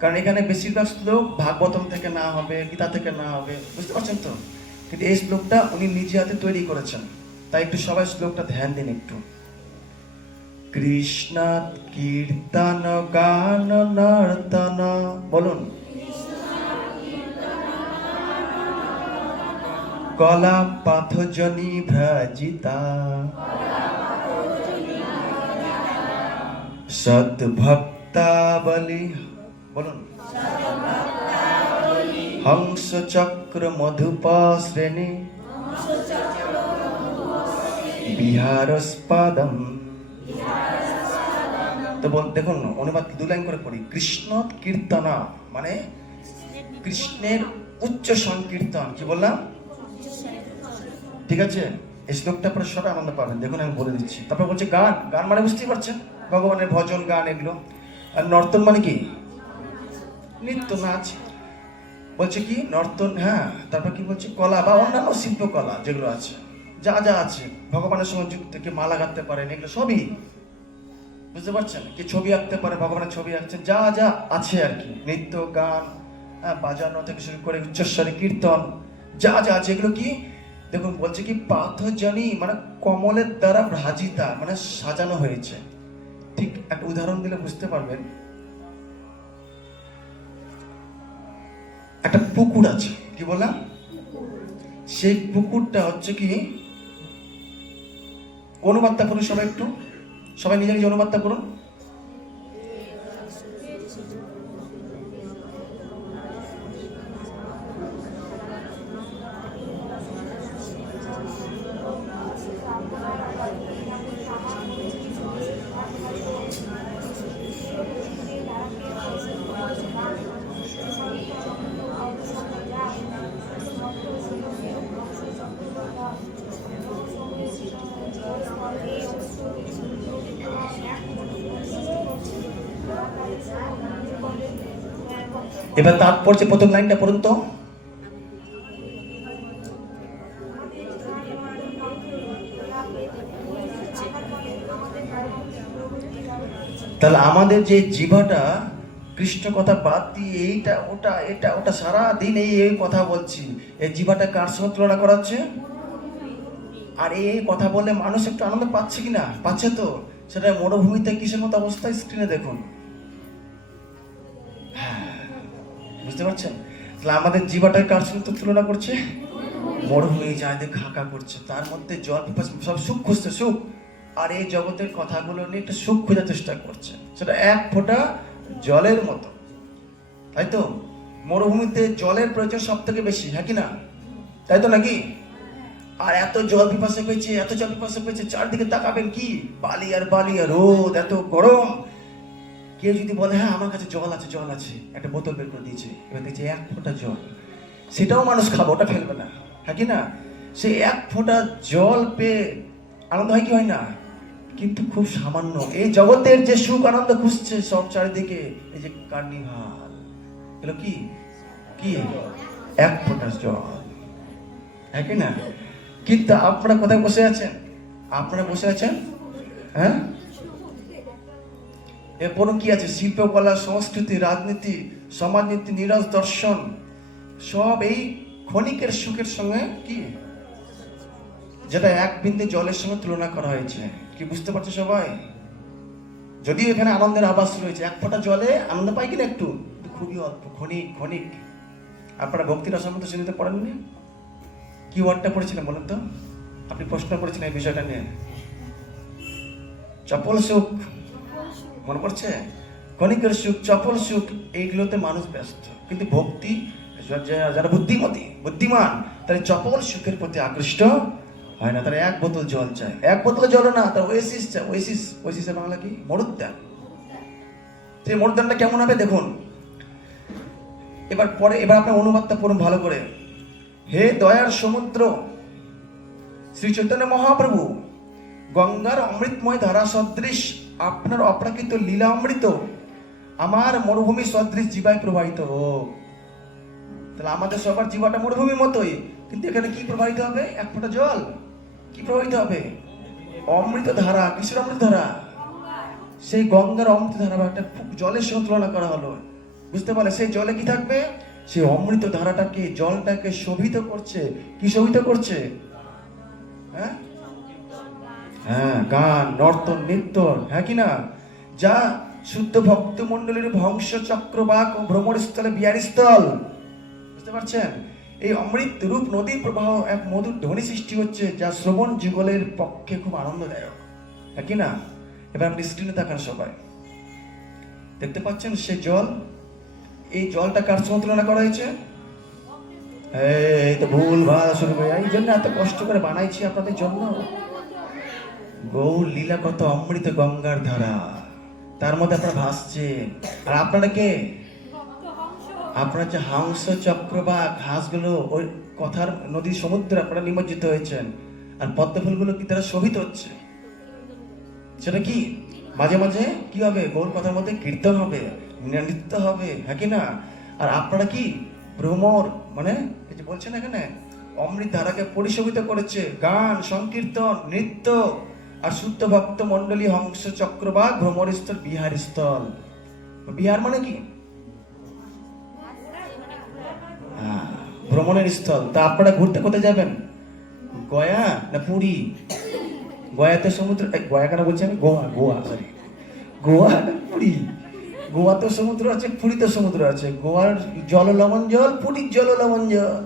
কারণ এখানে বেশিরভাগ শ্লোক ভাগবতম থেকে না হবে, গীতা থেকে না হবে, বুঝতে পারছেন তো? কিন্তু এই শ্লোকটা উনি নিজে হাতে তৈরি করেছেন, তাই একটু সবাই শ্লোকটা ধ্যান দিন একটু। কৃষ্ণ কীর্তন গান নর্তন, বলুন। কলা পাথজনী ভ্রাজিতা, সদ্ভক্তাবলী, বলুন। হংস চক্র মধুপ শ্রেণী, বিহারস্পাদম। তো দেখুন অনুবাদ 2 লাইন করে পড়ি। কৃষ্ণ কীর্তনা মানে কৃষ্ণের উচ্চ সংকীর্তন, কি বললাম? ঠিক আছে, এই শ্লোকটা পরে সবাই আনন্দ পাবেন। দেখুন আমি বলে দিচ্ছি। তারপর বলছে গান, গান মানে বুঝতেই পারছেন ভগবানের ভজন গান এগুলো। আর নর্তন মানে কি? নৃত্য, নাচ। বলছে কি নর্তন, হ্যাঁ। তারপর কি বলছে? কলা বা অন্যান্য শিল্পকলা যেগুলো আছে, যা যা আছে ভগবানের সঙ্গে যুক্ত, কি মালা গাঁথতে পারেন, এগুলো সবই, বুঝতে পারছেন? কি ছবি আঁকতে পারে, ভগবানের ছবি আঁকছেন, যা যা আছে আর কি, নৃত্য গান, বাজানো থেকে শুরু করে উচ্চস্বরে কীর্তন, যা যা আছে এগুলো কি দেখুন। বলছে কি পাথজনী মানে কমলের দ্বারা ভ্রাজিতা মানে সাজানো হয়েছে। ঠিক একটা উদাহরণ দিলে বুঝতে পারবেন। একটা পুকুর আছে, কি বললাম? সেই পুকুরটা হচ্ছে কি, অনুবাদটা করুন সবাই একটু, সবাই নিজে নিজে অনুবাদটা করুন। এবার তাৎপর্য প্রথম লাইনটা পড়ুন তো। তাহলে আমাদের যে জিভাটা কৃষ্ণ কথা বাদ দিয়ে এইটা ওটা এটা ওটা সারা দিন এই কথা বলছি, এই জিভাটা কার সঙ্গে তুলনা করাচ্ছে? আর এই কথা বলে মানুষ একটু আনন্দ পাচ্ছে কিনা? পাচ্ছে তো। সেটা মরুভূমিতে কিসের মতো অবস্থায় স্ক্রিনে দেখুন, বুঝতে পারছেন? তাহলে আমাদের জীবাটার কার সঙ্গে তো তুলনা করছে? মরুভূমি যায় খাকা করছে, তার মধ্যে জল পিপাসা, সব সুখ খুঁজছে, সুখ। আর এই জগতের কথাগুলো নিয়ে একটা সুখ খোঁজার চেষ্টা করছে, সেটা এক ফোঁটা জলের মতো, তাই তো? মরুভূমিতে জলের প্রয়োজন সব থেকে বেশি, হ্যাঁ কি না? তাই তো নাকি? আর এত জল পিপাসা পেয়েছে, এত জল পিপাসা পেয়েছে, চারদিকে তাকাবেন কি বালি আর বালি আর রোদ, এত গরম। কেউ যদি বলে হ্যাঁ আমার কাছে জল আছে, জল আছে, একটা বোতল বের করে দিয়েছে, এবার দিয়েছে এক ফোঁটা জল, সেটাও মানুষ খাবে, ওটা ফেলবে না, হ্যাঁ কি না? সে এক ফোঁটা জল পেয়ে আনন্দ হয় কি হয় না? কিন্তু খুব সামান্য। এই জগতের যে সুখ আনন্দ খুঁজছে সব চারিদিকে, এই যে কার্নিভাল, এগুলো কি কি এক ফোঁটা জল, হ্যাঁ কি না? কিন্তু আপনারা কোথায় বসে আছেন? আপনারা বসে আছেন হ্যাঁ, এরপর কি আছে? শিল্পকলা, সংস্কৃতি, রাজনীতি, সমাজনীতি, নিরজ দর্শন, সব এই ক্ষণিকের সুখের সঙ্গে কি, যেটা এক বিন্দু জলের সঙ্গে তুলনা করা হয়েছে। কি বুঝতে পারছে সবাই? যদিও এখানে আনন্দের আভাস রয়েছে, এক ফোঁটা জলে আনন্দ পাই কিনা একটু, খুবই অল্প, ক্ষণিক ক্ষণিক। আপনারা ভক্তির সম্বন্ধে শুনতে পড়েননি? কি ওয়ার্ডটা পড়েছিলেন বলেন তো? আপনি প্রশ্ন করেছেন এই বিষয়টা নিয়ে, চপল সুখ মনে পড়ছে? ক্ষণিকের সুখ, চপল সুখ, এইগুলোতে মানুষ ব্যস্ত। কিন্তু ভক্তি, যারা বুদ্ধিমান, তারা চপল সুখের প্রতি আকৃষ্ট হয় না। তারা এক বোতল জল চায়, এক বোতল জল না, তার ওয়েসিস চায়। ওয়েসিসের বাংলা কি? মরুদ্যান। সেই মরুদ্যানটা কেমন হবে দেখুন। এবার আপনার অনুবাদটা পড়ুন ভালো করে। হে দয়ার সমুদ্র শ্রী চৈতন্য মহাপ্রভু, গঙ্গার অমৃতময় ধারা সদৃশ আপনার অপ্রাকৃত লীলা অমৃত আমার মরুভূমি সদৃশ জীবায় প্রবাহিত হোক। তাহলে আমাদের সবার জীবাটা মরুভূমির মতোই, কিন্তু এখানে কি প্রবাহিত হবে? এক ফোঁটা জল। কি প্রবাহিত হবে? অমৃত ধারা। কিসের অমৃত ধারা? সেই গঙ্গার অমৃত ধারা, একটা জলের সঙ্গে তুলনা করা হলো। বুঝতে পারলে? সেই জলে কি থাকবে? সেই অমৃত ধারাটাকে, জলটাকে শোভিত করছে। কি শোভিত করছে? হ্যাঁ হ্যাঁ, গান, নর্তন, নৃত্য, হ্যাঁ কি না? যা শুদ্ধ ভক্ত মন্ডলীর ভংস চক্রবাক ও ভ্রমণস্থলে বিহারস্থল। বুঝতে পারছেন? এই অমৃত রূপ নদী প্রবাহ এক মধুর ধ্বনি সৃষ্টি হচ্ছে, যা শ্রবণ যুগলের পক্ষে খুব আনন্দদায়ক, হ্যাঁ কি না? এবার আপনি স্ক্রিনে তাকান সবাই, দেখতে পাচ্ছেন সে জল। এই জলটা কার সঙ্গে তুলনা করা হয়েছে? এই তো ভুল ভাল শুরু করে, এই জন্য এত কষ্ট করে বানাইছি আপনাদের জন্য। গৌর লীলা কত অমৃত গঙ্গার ধারা, তার মধ্যে আপনারা ভাসছেন। আর আপনারা কে? আপনারা যে হাংস চক্র বা ঘাসগুলো, ওই কথার নদী সমুদ্রে আপনারা নিমজ্জিত হয়েছেন। আর পদ্মফুলগুলো কি তারা শোভিত হচ্ছে? সেটা কি মাঝে মাঝে কি হবে? গৌর কথার মধ্যে কীর্তন হবে, নৃত্য হবে, হ্যাঁ কি না? আর আপনারা কি ভ্রমর, মানে এই যে বলছেন এখানে অমৃত ধারাকে পরিশোভিত করেছে, গান, সংকীর্তন, নৃত্য। আর শুদ্ধ ভক্ত মন্ডলী হংস চক্র বা ভ্রমরস্থল, বিহার স্থল। বিহার মানে কি? ভ্রমণের স্থল। তা আপনারা ঘুরতে কোথায় যাবেন? গয়া না পুরী? গয়াতে সমুদ্র, গয়া কেন বলছি আমি? গোয়া সরি, গোয়া না পুরী? গোয়াতে সমুদ্র আছে, পুরীতে সমুদ্র আছে। গোয়ার জল লবণ জল, পুরীর জল লবণ জল।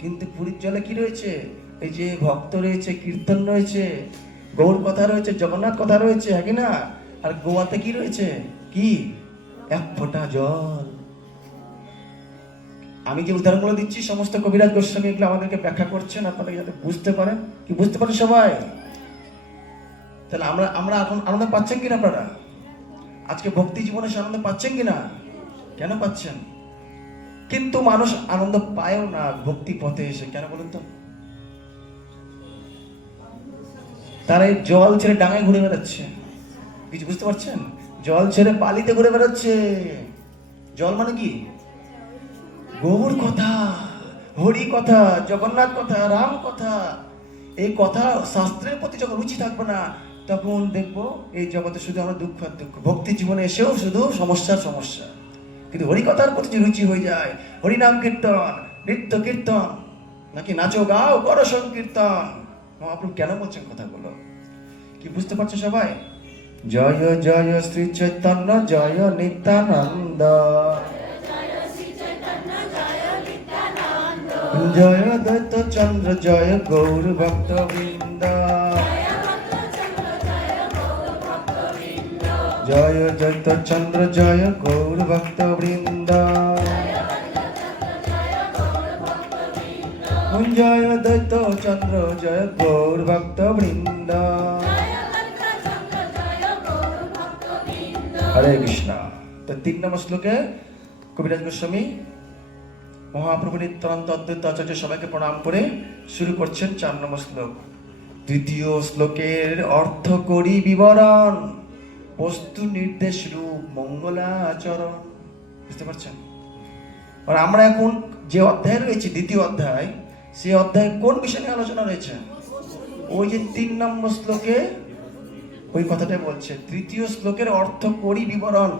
কিন্তু পুরীর জলে কি রয়েছে? এই যে ভক্ত রয়েছে, কীর্তন রয়েছে, গৌর কথা রয়েছে, জগন্নাথ কথা রয়েছে, হ্যাঁ কি না? আর গোয়াতে কি রয়েছে? কি? এক ফোঁটা জল। আমি যে উদাহরণগুলো দিচ্ছি সমস্ত কবিরাজ গোস্বামী এগুলো আমাদেরকে ব্যাখ্যা করছেন, আপনারা যাতে বুঝতে পারেন। কি বুঝতে পারেন সবাই? তাহলে আমরা এখন আনন্দ পাচ্ছেন কিনা আপনারা? আজকে ভক্তি জীবনে আনন্দ পাচ্ছেন কিনা? কেন পাচ্ছেন? কিন্তু মানুষ আনন্দ পায়ও না ভক্তি পথে এসে, কেন বলুন তো? তারা এই জল ছেড়ে ডাঙায় ঘুরে বেড়াচ্ছে। কিছু বুঝতে পারছেন? জল ছেড়ে বালিতে ঘুরে বেড়াচ্ছে। জল মানে কি? গৌর কথা, হরি কথা, জগন্নাথ কথা, রাম কথা। এই কথা শাস্ত্রের প্রতি যখন রুচি থাকবে না, তখন দেখবো এই জগতে শুধু আমরা দুঃখ আর দুঃখ। ভক্তি জীবনে এসেও শুধু সমস্যার সমস্যা। কিন্তু হরি কথার প্রতি যে রুচি হয়ে যায়, হরিনাম কীর্তন, নৃত্য কীর্তন, নাকি নাচো গাও করো সংকীর্তন, মহাপ্রভু কেন বলছেন কথাগুলো? কি বুঝতে পারছো সবাই? জয় জয় শ্রী চৈতন্য, জয় নিত্যানন্দ। জয় দৈত্য চন্দ্র জয় গৌর ভক্ত বৃন্দ, জয় দৈত্য চন্দ্র জয় গৌর ভক্ত বৃন্দ, জয় দৈত্য চন্দ্র জয় গৌর ভক্ত বৃন্দ। হরে কৃষ্ণ। তো 3 নম্বর শ্লোকে কবিরাজ গোস্বামী মহাপ্রভু নিত্যানন্দ অদ্বৈত আচার্য সবাইকে প্রণাম করে শুরু করছেন 4 নম্বর শ্লোক। তৃতীয় শ্লোকের অর্থ করি বিবরণ, বস্তু নির্দেশ রূপ মঙ্গলাচরণ। বুঝতে পারছেন? আর আমরা এখন যে অধ্যায়ে রয়েছে, দ্বিতীয় অধ্যায়, সেই অধ্যায়ে কোন বিষয় নিয়ে আলোচনা রয়েছে? ওই যে 3 নম্বর শ্লোকে ওই কথাটাই বলছে। তৃতীয় শ্লোকের অর্থ করি বিবরণ,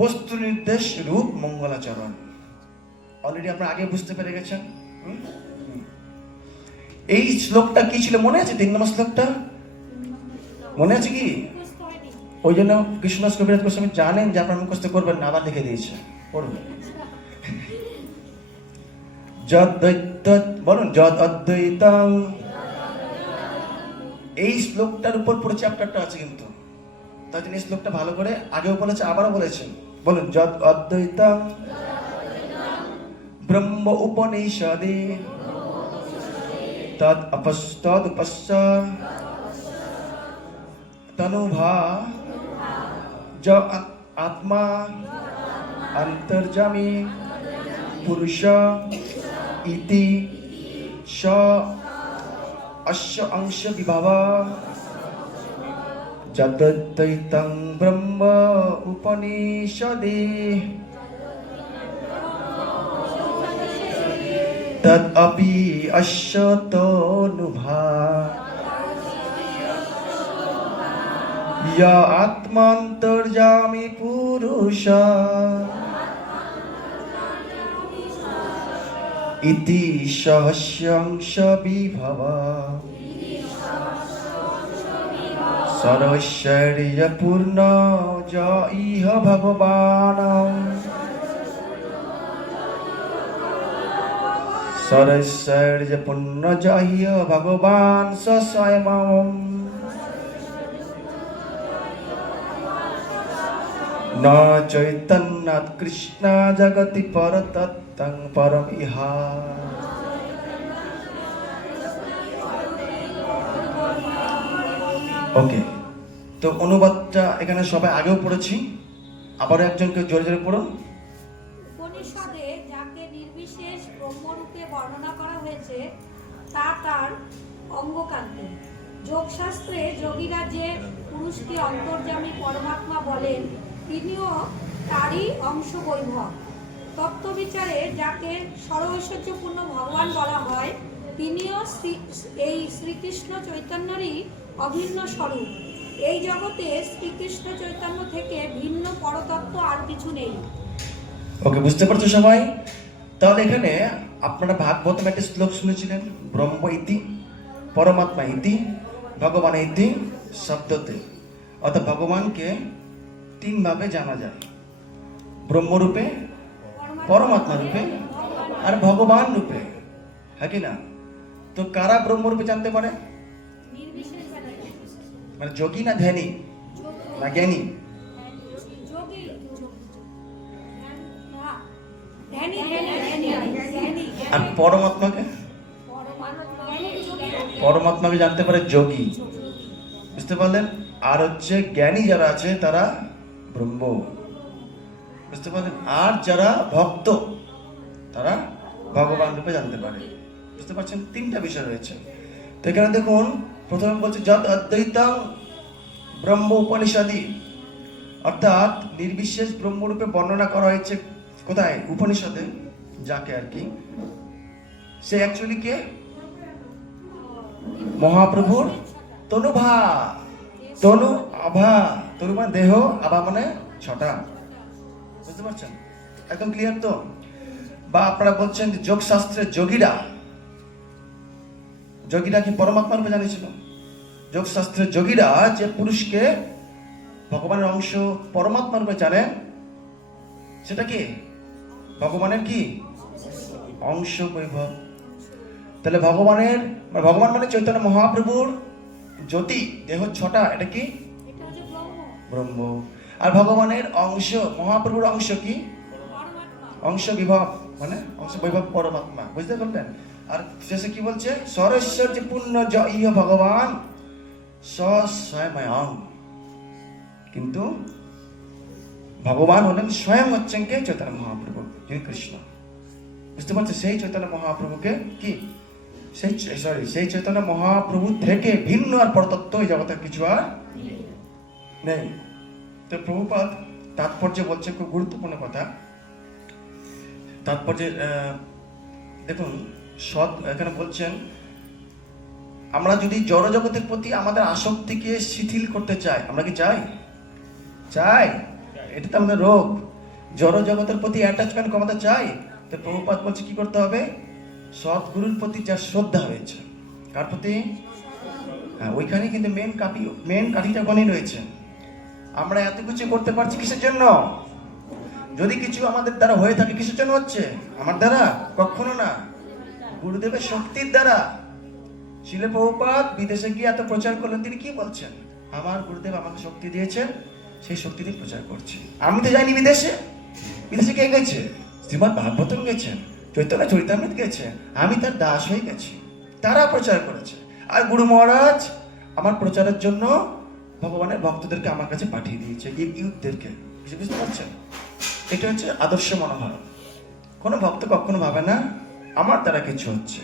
বস্তু নির্দেশ রূপ মঙ্গলাচরণ। অলরেডি আপনারা আগে বুঝতে পেরে গেছেন। এই শ্লোকটা কি ছিল মনে আছে? 3 নম্বর শ্লোকটা মনে আছে কি? ওই জন্য কৃষ্ণদাস কবিরাজ গোস্বামী জানেন যে আপনারা মুখস্থ করবেন না, আবার লিখে দিয়েছে, পড়বেন। যদ দ্বৈত, বলুন যদ অদ্বৈতং। এই শ্লোকটার উপর পুরো চ্যাপ্টারটা আছে কিন্তু, তাই জন্য এই শ্লোকটা ভালো করে আগেও বলেছে, আবারও বলেছেন। বলুন যদ অদ্বৈতং ব্রহ্ম উপনিষদে তদ উপশ্চ তনুভা য আত্মা অন্তর্যামী পুরুষ ইতি স অস্য অংশ বিভাব যদ্বৈতং ব্রহ্ম উপনিষদে তদ অপি অস্য তনুভা য় আত্মান্তর্যামী পুরুষ ইতি সহস্যংশ বিভব সরৈশ্বর্য পূর্ণ য ইহ ভগবান সরৈশ্বর্য পূর্ণ য ইহ ভগবান স স্বয়ং ন চৈতন্যাৎ কৃষ্ণ জগতি পরতত্ত্বং পরম ইহা। ওকে, তো অনুবাদটা এখানে সবাই আগেও পড়েছি, আবারও একজনকে জোরে জোরে পড়ুন। উপনিষদে যাকে নির্বিশেষ ব্রহ্মরূপে বর্ণনা করা হয়েছে তা তার অঙ্গকান্তি। যোগশাস্ত্রে যোগীরা যে পুরুষকে অন্তর্যামী পরমাত্মা বলেন, তিনিও তারই অংশ বৈভব। তত্ত্ববিচারে যাকে সর্বৈশ্বর্যপূর্ণ ভগবান বলা হয়, তিনিও এই শ্রীকৃষ্ণ চৈতন্যেরই অভিন্ন স্বরূপ। এই জগতে শ্রীকৃষ্ণ চৈতন্য থেকে ভিন্ন পরতত্ত্ব আর কিছু নেই। ওকে, বুঝতে পারছো সবাই? তাহলে এখানে আপনারা ভাগবত একটা শ্লোক শুনেছিলেন, ব্রহ্ম ইতি পরমাত্মা ইতি ভগবান ইতি শব্দতে। অর্থাৎ ভগবানকে 3 ভাবে জানা যায়, ব্রহ্মরূপে, পরমাত্মা রূপে আর ভগবান রূপে, হ্যাঁ কি না? তো কারা ব্রহ্মরূপে জানতে পারে? মানে যোগী না ধ্যানী না জ্ঞানী? আর পরমাত্মাকে? পরমাত্মাকে জানতে পারে যোগী, বুঝতে পারলেন? আর হচ্ছে জ্ঞানী যারা আছে তারা ব্রহ্ম, বুঝতে পারলেন? আর যারা ভক্ত তারা ভগবান রূপে জানতে পারে, বুঝতে পারছেন? 3টা বিষয় রয়েছে। তো এখানে দেখুন, প্রথমে বলছে যদ অদ্বৈতং ব্রহ্ম উপনিষদি, অর্থাৎ নির্বিশেষ ব্রহ্মরূপে বর্ণনা করা হয়েছে কোথায়? উপনিষদে। যাকে আর কি, সে অ্যাকচুয়ালি কে? মহাপ্রভুর তনুভা। তনু আভা, তনু মানে দেহ, আভা মানে 6টা। বুঝতে পারছেন? একদম ক্লিয়ার তো? বা আপনারা বলছেন যে যোগ শাস্ত্রে যোগীরা, যোগীরা কি পরমাত্মা রূপে জানিয়েছিল? যোগ শাস্ত্রে যোগীরা যে পুরুষকে ভগবানের অংশ পরমাত্মা রূপে জানেন, সেটা কি? ভগবানের কি অংশ বৈভব। তাহলে ভগবান মানে চৈতন্য মহাপ্রভুর জ্যোতি, দেহ 6টা, এটা কি? এটা হচ্ছে ব্রহ্ম, ব্রহ্ম। আর ভগবানের অংশ, মহাপ্রভুর অংশ কি? পরমাত্মা। অংশ বিভব, মানে অংশ বৈভব পরমাত্মা, বুঝতে পারলেন? আর শেষে কি বলছে? সরস্বর যে পূর্ণ ইহ ভগবান স্বয়ং। কিন্তু ভগবান হলেন স্বয়ং, হচ্ছেন কে? চৈতন্য মহাপ্রভু, যিনি কৃষ্ণ। বুঝতে পারছে? সেই চৈতন্য মহাপ্রভুকে কি সেই চৈতন্য মহাপ্রভু থেকে ভিন্ন আর পরতত্ত্ব এই জগতে কিছু আর নেই। তো প্রভুপাদ তাৎপর্য বলছে, খুব গুরুত্বপূর্ণ কথা। তাৎপর্য দেখুন, এখানে বলছেন, আমরা যদি জড় জগতের প্রতি আমাদের আসক্তিকে শিথিল করতে চাই, আমরা কি চাই? এটা তো আমাদের রোগ। জড় জগতের প্রতি অ্যাটাচমেন্ট কমাতে চাই। তো প্রভুপাদ বলছে কি করতে হবে? সৎগুরুর প্রতি যা শ্রদ্ধা হয়েছে, কার প্রতি? হ্যাঁ, ওইখানে কিন্তু মেন কাঠিটা ওখানেই রয়েছে। আমরা এত কিছু করতে পারছি কিসের জন্য? যদি কিছু আমাদের দ্বারা হয়ে থাকে, কিসের জন্য হচ্ছে? আমার দ্বারা? কখনো না, গুরুদেবের শক্তির দ্বারা। শিলে প্রভুপাদ বিদেশে গিয়ে এত প্রচার করলেন, তিনি কি বলছেন? আমার গুরুদেব আমাকে শক্তি দিয়েছেন, সেই শক্তি দিয়ে প্রচার করছি। আমি তো যাইনি বিদেশে কে গেছে? শ্রীমদ্ ভাগবতম গেছেন, চৈতন্য চরিতামৃত গেছে, আমি তার দাস হয়ে গেছি, তারা প্রচার করেছে। আর গুরু মহারাজ আমার প্রচারের জন্য ভগবানের ভক্তদেরকে আমার কাছে পাঠিয়ে দিয়েছে, ইউথদেরকে। বুঝতে পারছেন? এটা হচ্ছে আদর্শ মনোভাব। কোনো ভক্ত কখনো ভাবে না আমার দ্বারা কিছু হচ্ছে।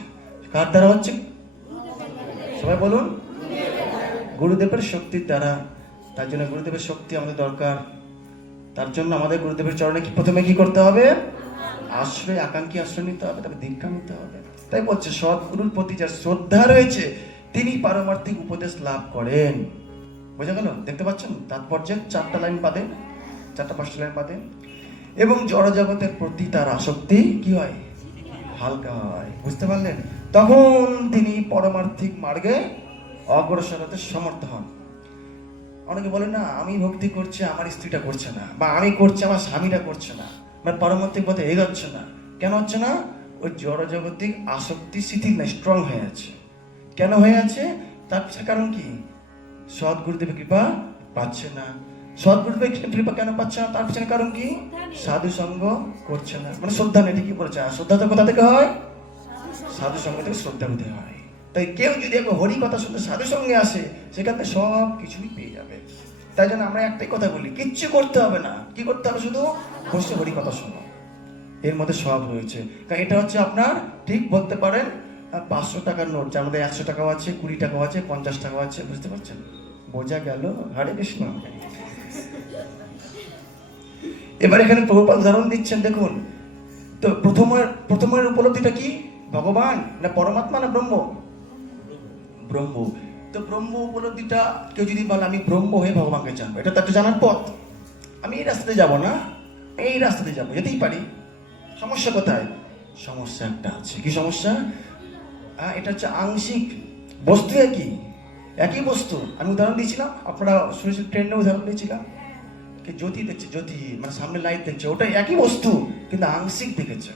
কার দ্বারা হচ্ছে? সবাই বলুন, গুরুদেবের শক্তির দ্বারা। তার জন্য গুরুদেবের শক্তি আমাদের দরকার। তার জন্য আমাদের গুরুদেবের চরণে প্রথমে কি করতে হবে? আকাঙ্ক্ষী আশ্রয় নিতে হবে, তবে দীক্ষা নিতে হবে। তাই বলছে, সৎগুরুর প্রতি যার শ্রদ্ধা রয়েছে তিনি পারমার্থিক উপদেশ লাভ করেন। বোঝা গেল? দেখতে পাচ্ছেন তাৎপর্যের 4টা লাইন বাদে, 4-5টা লাইন বাদে। এবং জড় জগতের প্রতি তার আসক্তি কি হয়? হালকা হয়। বুঝতে পারলেন? তখন তিনি পরমার্থিক মার্গে অগ্রসর হতে সমর্থ হন। অনেকে বলে না, আমি ভক্তি করছি, আমার স্ত্রীটা করছে না, বা আমি করছি, আমার স্বামীটা করছে না, মানে পরমার্থিক পথে এগোচ্ছে না। কেন হচ্ছে না? ওই জড়জাগতিক আসক্তি শিথিল নাই, স্ট্রং হয়ে আছে। কেন হয়ে আছে? তার পিছনে কারণ কি? সদ্গুরুদেবের কৃপা পাচ্ছে না। সদ্গুরুদেবের কৃপা কেন পাচ্ছে না? তার পিছনে কারণ কি? সাধু সঙ্গ করছে না, মানে শ্রদ্ধা নেই। ঠিকই বলেছে। আর শ্রদ্ধা তো কোথা থেকে হয়? সাধু সঙ্গ থেকে শ্রদ্ধা হতে হয়। তাই কেউ যদি একবার হরি কথা শুনতে সাধু সঙ্গে আসে, সেখান থেকে সব কিছুই পেয়ে যাবে। তাই জন্য আমরা একটাই কথা বলি, কিচ্ছু করতে হবে না। কি করতে হবে? শুধু বসে হরি কথা শোনো, এর মধ্যে সব রয়েছে। কারণ এটা হচ্ছে আপনার, ঠিক বলতে পারেন, 500 টাকার নোট, যার মধ্যে 100 টাকাও আছে, 20 টাকাও আছে, 50 টাকাও আছে। বুঝতে পারছেন? বোঝা গেল? হরে কৃষ্ণ। এবার এখানে প্রভুপাদ উদাহরণ দিচ্ছেন, দেখুন তো। প্রথমের উপলব্ধিটা কি? ভগবান না পরমাত্মা না ব্রহ্ম? ব্রহ্ম। তো ব্রহ্ম উপলব্ধিটা, কেউ যদি বলে আমি ব্রহ্ম হয়ে ভগবানকে জানবো, এটা তো একটা জানার পথ। আমি এই রাস্তাতে যাব না, এই রাস্তাতে যাবো, যেতেই পারি। সমস্যা কোথায়? সমস্যা একটা আছে। কি সমস্যা? এটা হচ্ছে আংশিক। বস্তু একই বস্তু। আমি উদাহরণ দিয়েছিলাম, আপনারা শুনেছেন, ট্রেনে উদাহরণ দিয়েছিলাম, জ্যোতি দেখছে, জ্যোতি মানে সামনে লাইট দেখছে, ওটা একই বস্তু কিন্তু আংশিক দেখেছে।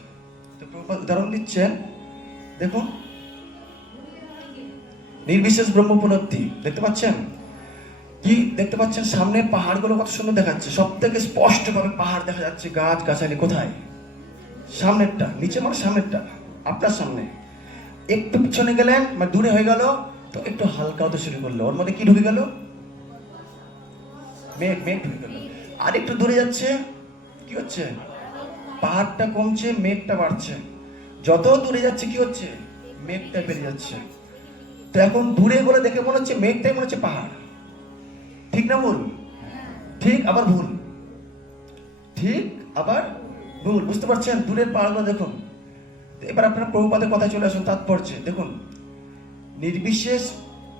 তো প্রভুপাদ উদাহরণ দিচ্ছেন, দেখুন, নির্বিশেষ ব্রহ্ম উপলব্ধি। দেখতে পাচ্ছেন? কি দেখতে পাচ্ছেন? সামনে পাহাড়গুলো কত সুন্দর দেখাচ্ছে, সব থেকে স্পষ্ট ভাবে পাহাড় দেখা যাচ্ছে, গাছ গাছালি। কোথায়? সামনেরটা। নিচে মানে সামনেরটা, আপনার সামনে। একটু পিছনে গেলেন, মানে দূরে হয়ে গেল, তো একটু হালকা হতে শুরু করলো, ওর মধ্যে কি ঢুকে গেল? মেঘ ঢুকে গেল। আর একটু দূরে যাচ্ছে, কি হচ্ছে? পাহাড়টা কমছে, মেঘটা বাড়ছে। যত দূরে যাচ্ছে কি হচ্ছে? মেঘটা বেড়ে যাচ্ছে। তো এখন দূরে বলে দেখে মনে হচ্ছে মেঘটাই মনে হচ্ছে পাহাড়। ঠিক না ভুল? ঠিক আবার ভুল, ঠিক আবার ভুল। বুঝতে পারছেন? দূরের পাহাড়গুলো দেখুন। এবার আপনারা প্রভুপাদের কথা চলে আসুন তাৎপর্যে। দেখুন, নির্বিশেষ,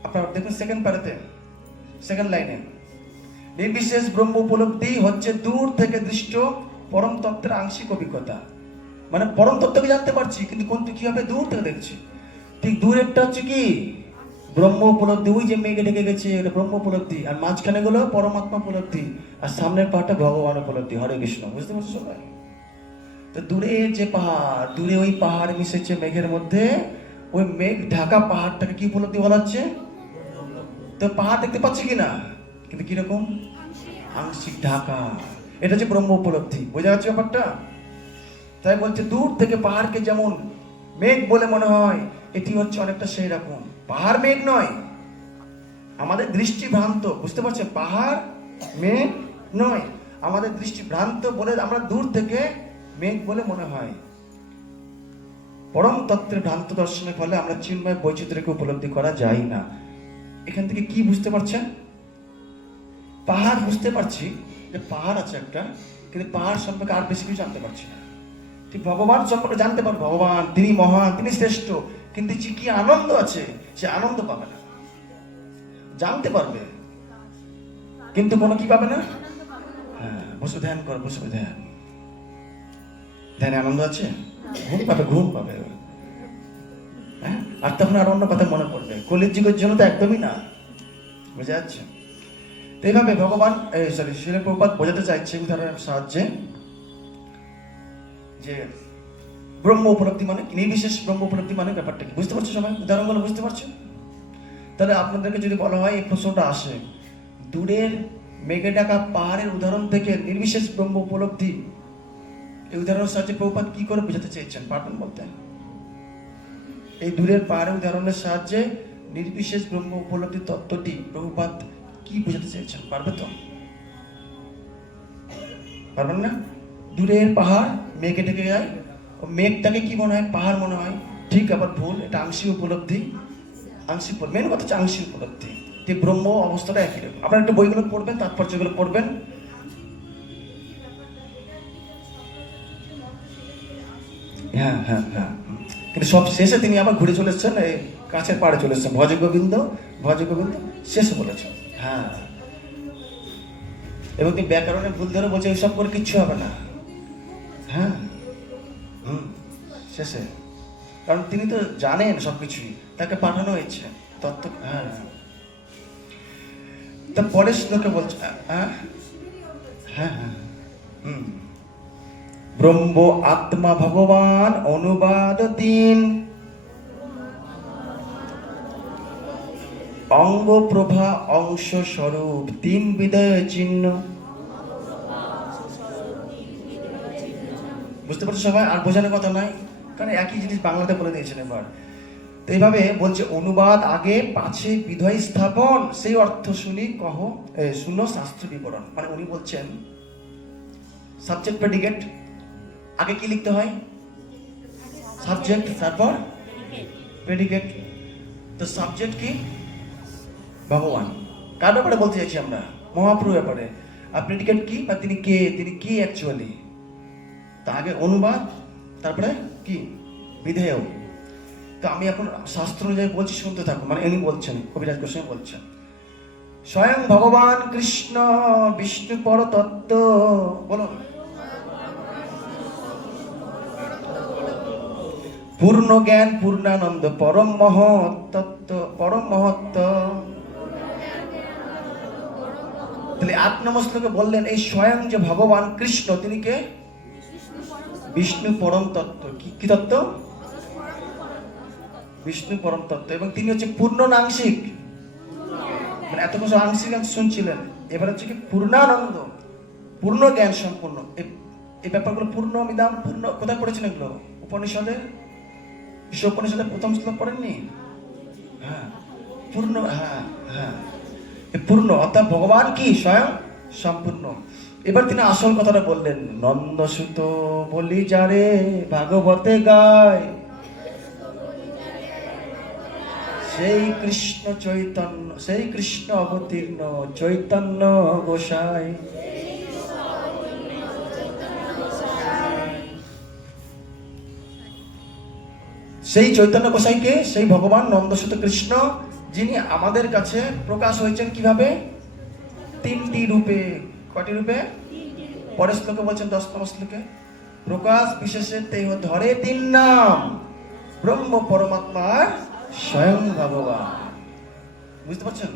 আপনারা দেখুন সেকেন্ড প্যারাতে, সেকেন্ড লাইনে, নির্বিশেষ ব্রহ্ম উপলব্ধি হচ্ছে দূর থেকে দৃষ্ট পরম তত্ত্বের আংশিক অভিজ্ঞতা। মানে পরম তত্ত্বকে জানতে পারছি, কিন্তু কোনটি কিভাবে? দূর থেকে দেখছি। ঠিক দূরেরটা হচ্ছে কি? ব্রহ্ম উপলব্ধি। ওই যে মেঘে ঢেকে গেছে, এটা ব্রহ্ম উপলব্ধি। আর মাঝখানে গুলো পরমাত্মা উপলব্ধি, আর সামনের পাটা ভগবান উপলব্ধি। হরে কৃষ্ণ। বুঝতে পারছো সবাই? তো তো দূরে যে পাহাড়, দূরে ওই পাহাড় মিশেছে মেঘের মধ্যে, ওই মেঘ ঢাকা পাহাড়টাকে কি উপলব্ধি বলা হচ্ছে? তো পাহাড় দেখতে পাচ্ছি কিনা, কিন্তু কিরকম? আংশিক ঢাকা। এটা হচ্ছে ব্রহ্ম উপলব্ধি। বোঝা যাচ্ছে ব্যাপারটা? তাই বলছে দূর থেকে পাহাড়কে যেমন মেঘ বলে মনে হয়, এটি হচ্ছে অনেকটা সেই রকম। পাহাড় মেঘ নয়, আমাদের দৃষ্টি ভ্রান্ত। বুঝতে পারছেন? পাহাড় মেঘ নয়, আমাদের দৃষ্টি ভ্রান্ত বলে আমরা দূর থেকে মেঘ বলে মনে হয়। পরম তত্ত্বের ভ্রান্ত দর্শনের ফলে আমরা চিন্ময় বৈচিত্র্যকে উপলব্ধি করা যায় না। এখান থেকে কি বুঝতে পারছেন? পাহাড় বুঝতে পারছি যে পাহাড় আছে একটা, কিন্তু পাহাড় সম্পর্কে আর বেশি কিছু জানতে পারছি না। ঠিক ভগবান সম্পর্কে জানতে পারবো, ভগবান তিনি মহান, তিনি শ্রেষ্ঠ, কিন্তু যে কি আনন্দ আছে সে আনন্দ পাবে না। জানতে পারবে কিন্তু কোনো কি পাবে না। হ্যাঁ, বসে ধ্যান কর, বসে ধ্যান, ধ্যানে আনন্দ আছে, ঘুম পাবে, ঘুম পাবে। হ্যাঁ, আর তখন আর অন্য কথা মনে পড়বে। কলির যুগের জন্য তো একদমই না। বুঝা যাচ্ছে? তো এইভাবে ভগবান শ্রীল প্রভুপাদ বোঝাতে চাইছে উদাহরণের সাহায্যে যে ব্রহ্ম উপলব্ধি মানে নির্বিশেষ ব্রহ্ম উপলব্ধি মানে ব্যাপারটা কি বুঝতে পারছো সবাই? উদাহরণগুলো বুঝতে পারছো? তাহলে আপনাদেরকে যদি বলা হয়, এই প্রশ্নটা আসে, দূরের মেঘে ঢাকা পাহাড়ের উদাহরণ থেকে নির্বিশেষ ব্রহ্ম উপলব্ধি, এই উদাহরণের সাহায্যে প্রভুপাদ কি করে বোঝাতে চেয়েছেন, পারবেন বলতে? এই দূরের পাহাড়ের উদাহরণের সাহায্যে নির্বিশেষ ব্রহ্ম উপলব্ধি তত্ত্বটি প্রভুপাদ কি বোঝাতে চেয়েছেন, পারবে তো? পারবেন না? দূরের পাহাড় মেঘে ঢেকে যায়, ও মেঘটাকে কি মনে হয়? পাহাড় মনে হয়। ঠিক, আবার ভুল, এটা আংশিক উপলব্ধি। আংশিক, মেন কথা হচ্ছে আংশিক উপলব্ধি। ঠিক, ব্রহ্ম অবস্থাটা একই রকম। আপনারা একটু বইগুলো পড়বেন, তাৎপর্যগুলো পড়বেন। হ্যাঁ হ্যাঁ হ্যাঁ, কিন্তু সব শেষে তিনি আবার ঘুরে চলে এসছেন, এই কাছের পাড়ে চলে এসছেন। ভজ গোবিন্দ, ভজ গোবিন্দ শেষে বলেছেন। হ্যাঁ, এবং তিনি ব্যাকরণে ভুল ধরে বলছে এইসব করে কিচ্ছু হবে না। হ্যাঁ, শেষে, কারণ তিনি তো জানেন সবকিছুই, তাকে পাঠানো হয়েছে তত্ত্ব। হ্যাঁ, তা পরের শ্লোকে বলছে, হ্যাঁ হ্যাঁ হ্যাঁ, ব্রহ্ম আত্মা ভগবান অনুবাদ 3, অঙ্গ প্রভা অংশ স্বরূপ 3 বিদয় চিহ্ন। বুঝতে পারছো সবাই? আর বোঝানোর কথা নাই, কারণ একই জিনিস বাংলাতে বলে দিয়েছেন এবার। তো এইভাবে বলছে, অনুবাদ আগে, পাছে বিধয় স্থাপন, সেই অর্থ শুনি শুনো শাস্ত্র বিবরণ। মানে উনি বলছেন সাবজেক্ট প্রেডিকেট, আগে কি লিখতে হয়? সাবজেক্ট, তারপর প্রেডিকেট। তো সাবজেক্ট কি? ভগবান। কার ব্যাপারে বলতে চাইছি আমরা? মহাপ্রভুর ব্যাপারে। আর প্রেডিকেট কি? বা তিনি কে, তিনি কি অ্যাকচুয়ালি। তা আগে অনুবাদ, তারপরে কি? বিধেয়। তো আমি এখন শাস্ত্র অনুযায়ী বলছি, শুনতে থাকো। মানে ইনি বলছেন, কবিরাজ গোস্বামী বলছেন, স্বয়ং ভগবান কৃষ্ণ বিষ্ণু পর তত্ত্ব, বলুন, পূর্ণ জ্ঞান পূর্ণানন্দ পরম মহৎ তত্ত্ব, পরম মহত্ব। তাহলে 8 নম্বর শ্লোকে বললেন এই স্বয়ং যে ভগবান কৃষ্ণ, তিনি কে? বিষ্ণু পরম তত্ত্ব। কি তত্ত্ব? বিষ্ণু পরম তত্ত্ব। এবং তিনি হচ্ছে পূর্ণ না আংশিক? মানে এত বছর আংশিক শুনছিলেন, এবার হচ্ছে কি পূর্ণানন্দ, পূর্ণ জ্ঞান সম্পূর্ণ। এই ব্যাপারগুলো পূর্ণ মিদাম, পূর্ণ কোথায় পড়েছেন এগুলো? উপনিষদে, বিশ্ব উপনিষদে প্রথম শ্লোক পড়েননি? হ্যাঁ, পূর্ণ। হ্যাঁ হ্যাঁ, পূর্ণ অর্থাৎ ভগবান কি স্বয়ং সম্পূর্ণ। এবার তিনি আসল কথাটা বললেন, নন্দসুত বলি যারে ভাগবতে গায়, সেই কৃষ্ণ চৈতন্য, সেই কৃষ্ণ অবতীর্ণ চৈতন্য গোসাই। সেই চৈতন্য গোসাইকে, সেই ভগবান নন্দসুত কৃষ্ণ, যিনি আমাদের কাছে প্রকাশ হয়েছেন কিভাবে? 3টি রূপে। কয়টি রূপে? পরের শ্লোকে বলছেন 10 নম্বর শ্লোকে, প্রকাশ বিশেষে দেহ ধরে 3 নাম, ব্রহ্ম পরমাত্মার স্বয়ং ভগবান। বুঝতে পারছেন?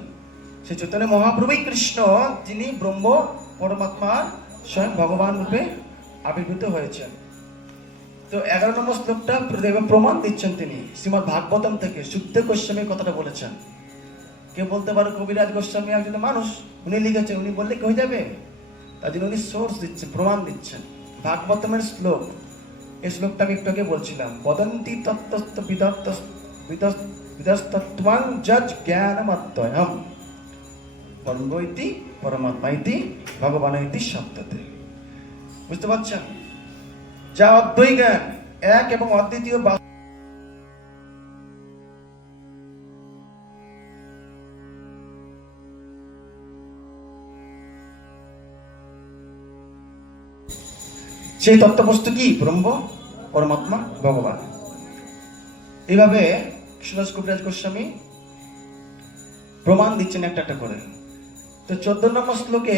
সেই চৈতন্য মহাপ্রভুই কৃষ্ণ, যিনি ব্রহ্ম পরমাত্মার স্বয়ং ভগবান রূপে আবির্ভূত হয়েছেন। তো 11 নম্বর শ্লোকটা দেখবেন প্রমাণ দিচ্ছেন তিনি শ্রীমদ্ ভাগবতম থেকে। সুখদেব গোস্বামী কথাটা বলেছেন। কেউ বলতে পারে কবিরাজ গোস্বামী একজন মানুষ, উনি লিখেছেন, উনি বললে কি হয়ে যাবে? তার জন্য উনি সোর্স দিচ্ছেন, প্রমাণ দিচ্ছেন। ভাগবতমের শ্লোক, এই শ্লোকটা আমি একটু আগে বলছিলাম, বদন্তি তত্ত্বস্ত বিদস্তত্ত্বাং যজ জ্ঞানমদ্বয়ম ব্রহ্ম ইতি পরমাত্মা ইতি ভগবান ইতি শব্দতে। বুঝতে পারছেন? যা অদ্বৈ জ্ঞান, এক এবং অদ্বিতীয় সেই তত্ত্ববস্তু কি? ব্রহ্ম, পরমাত্মা, ভগবান। এইভাবে কৃষ্ণদাস কবিরাজ গোস্বামী প্রমাণ দিচ্ছেন একটা একটা করে। তো 14 নম্বর শ্লোকে,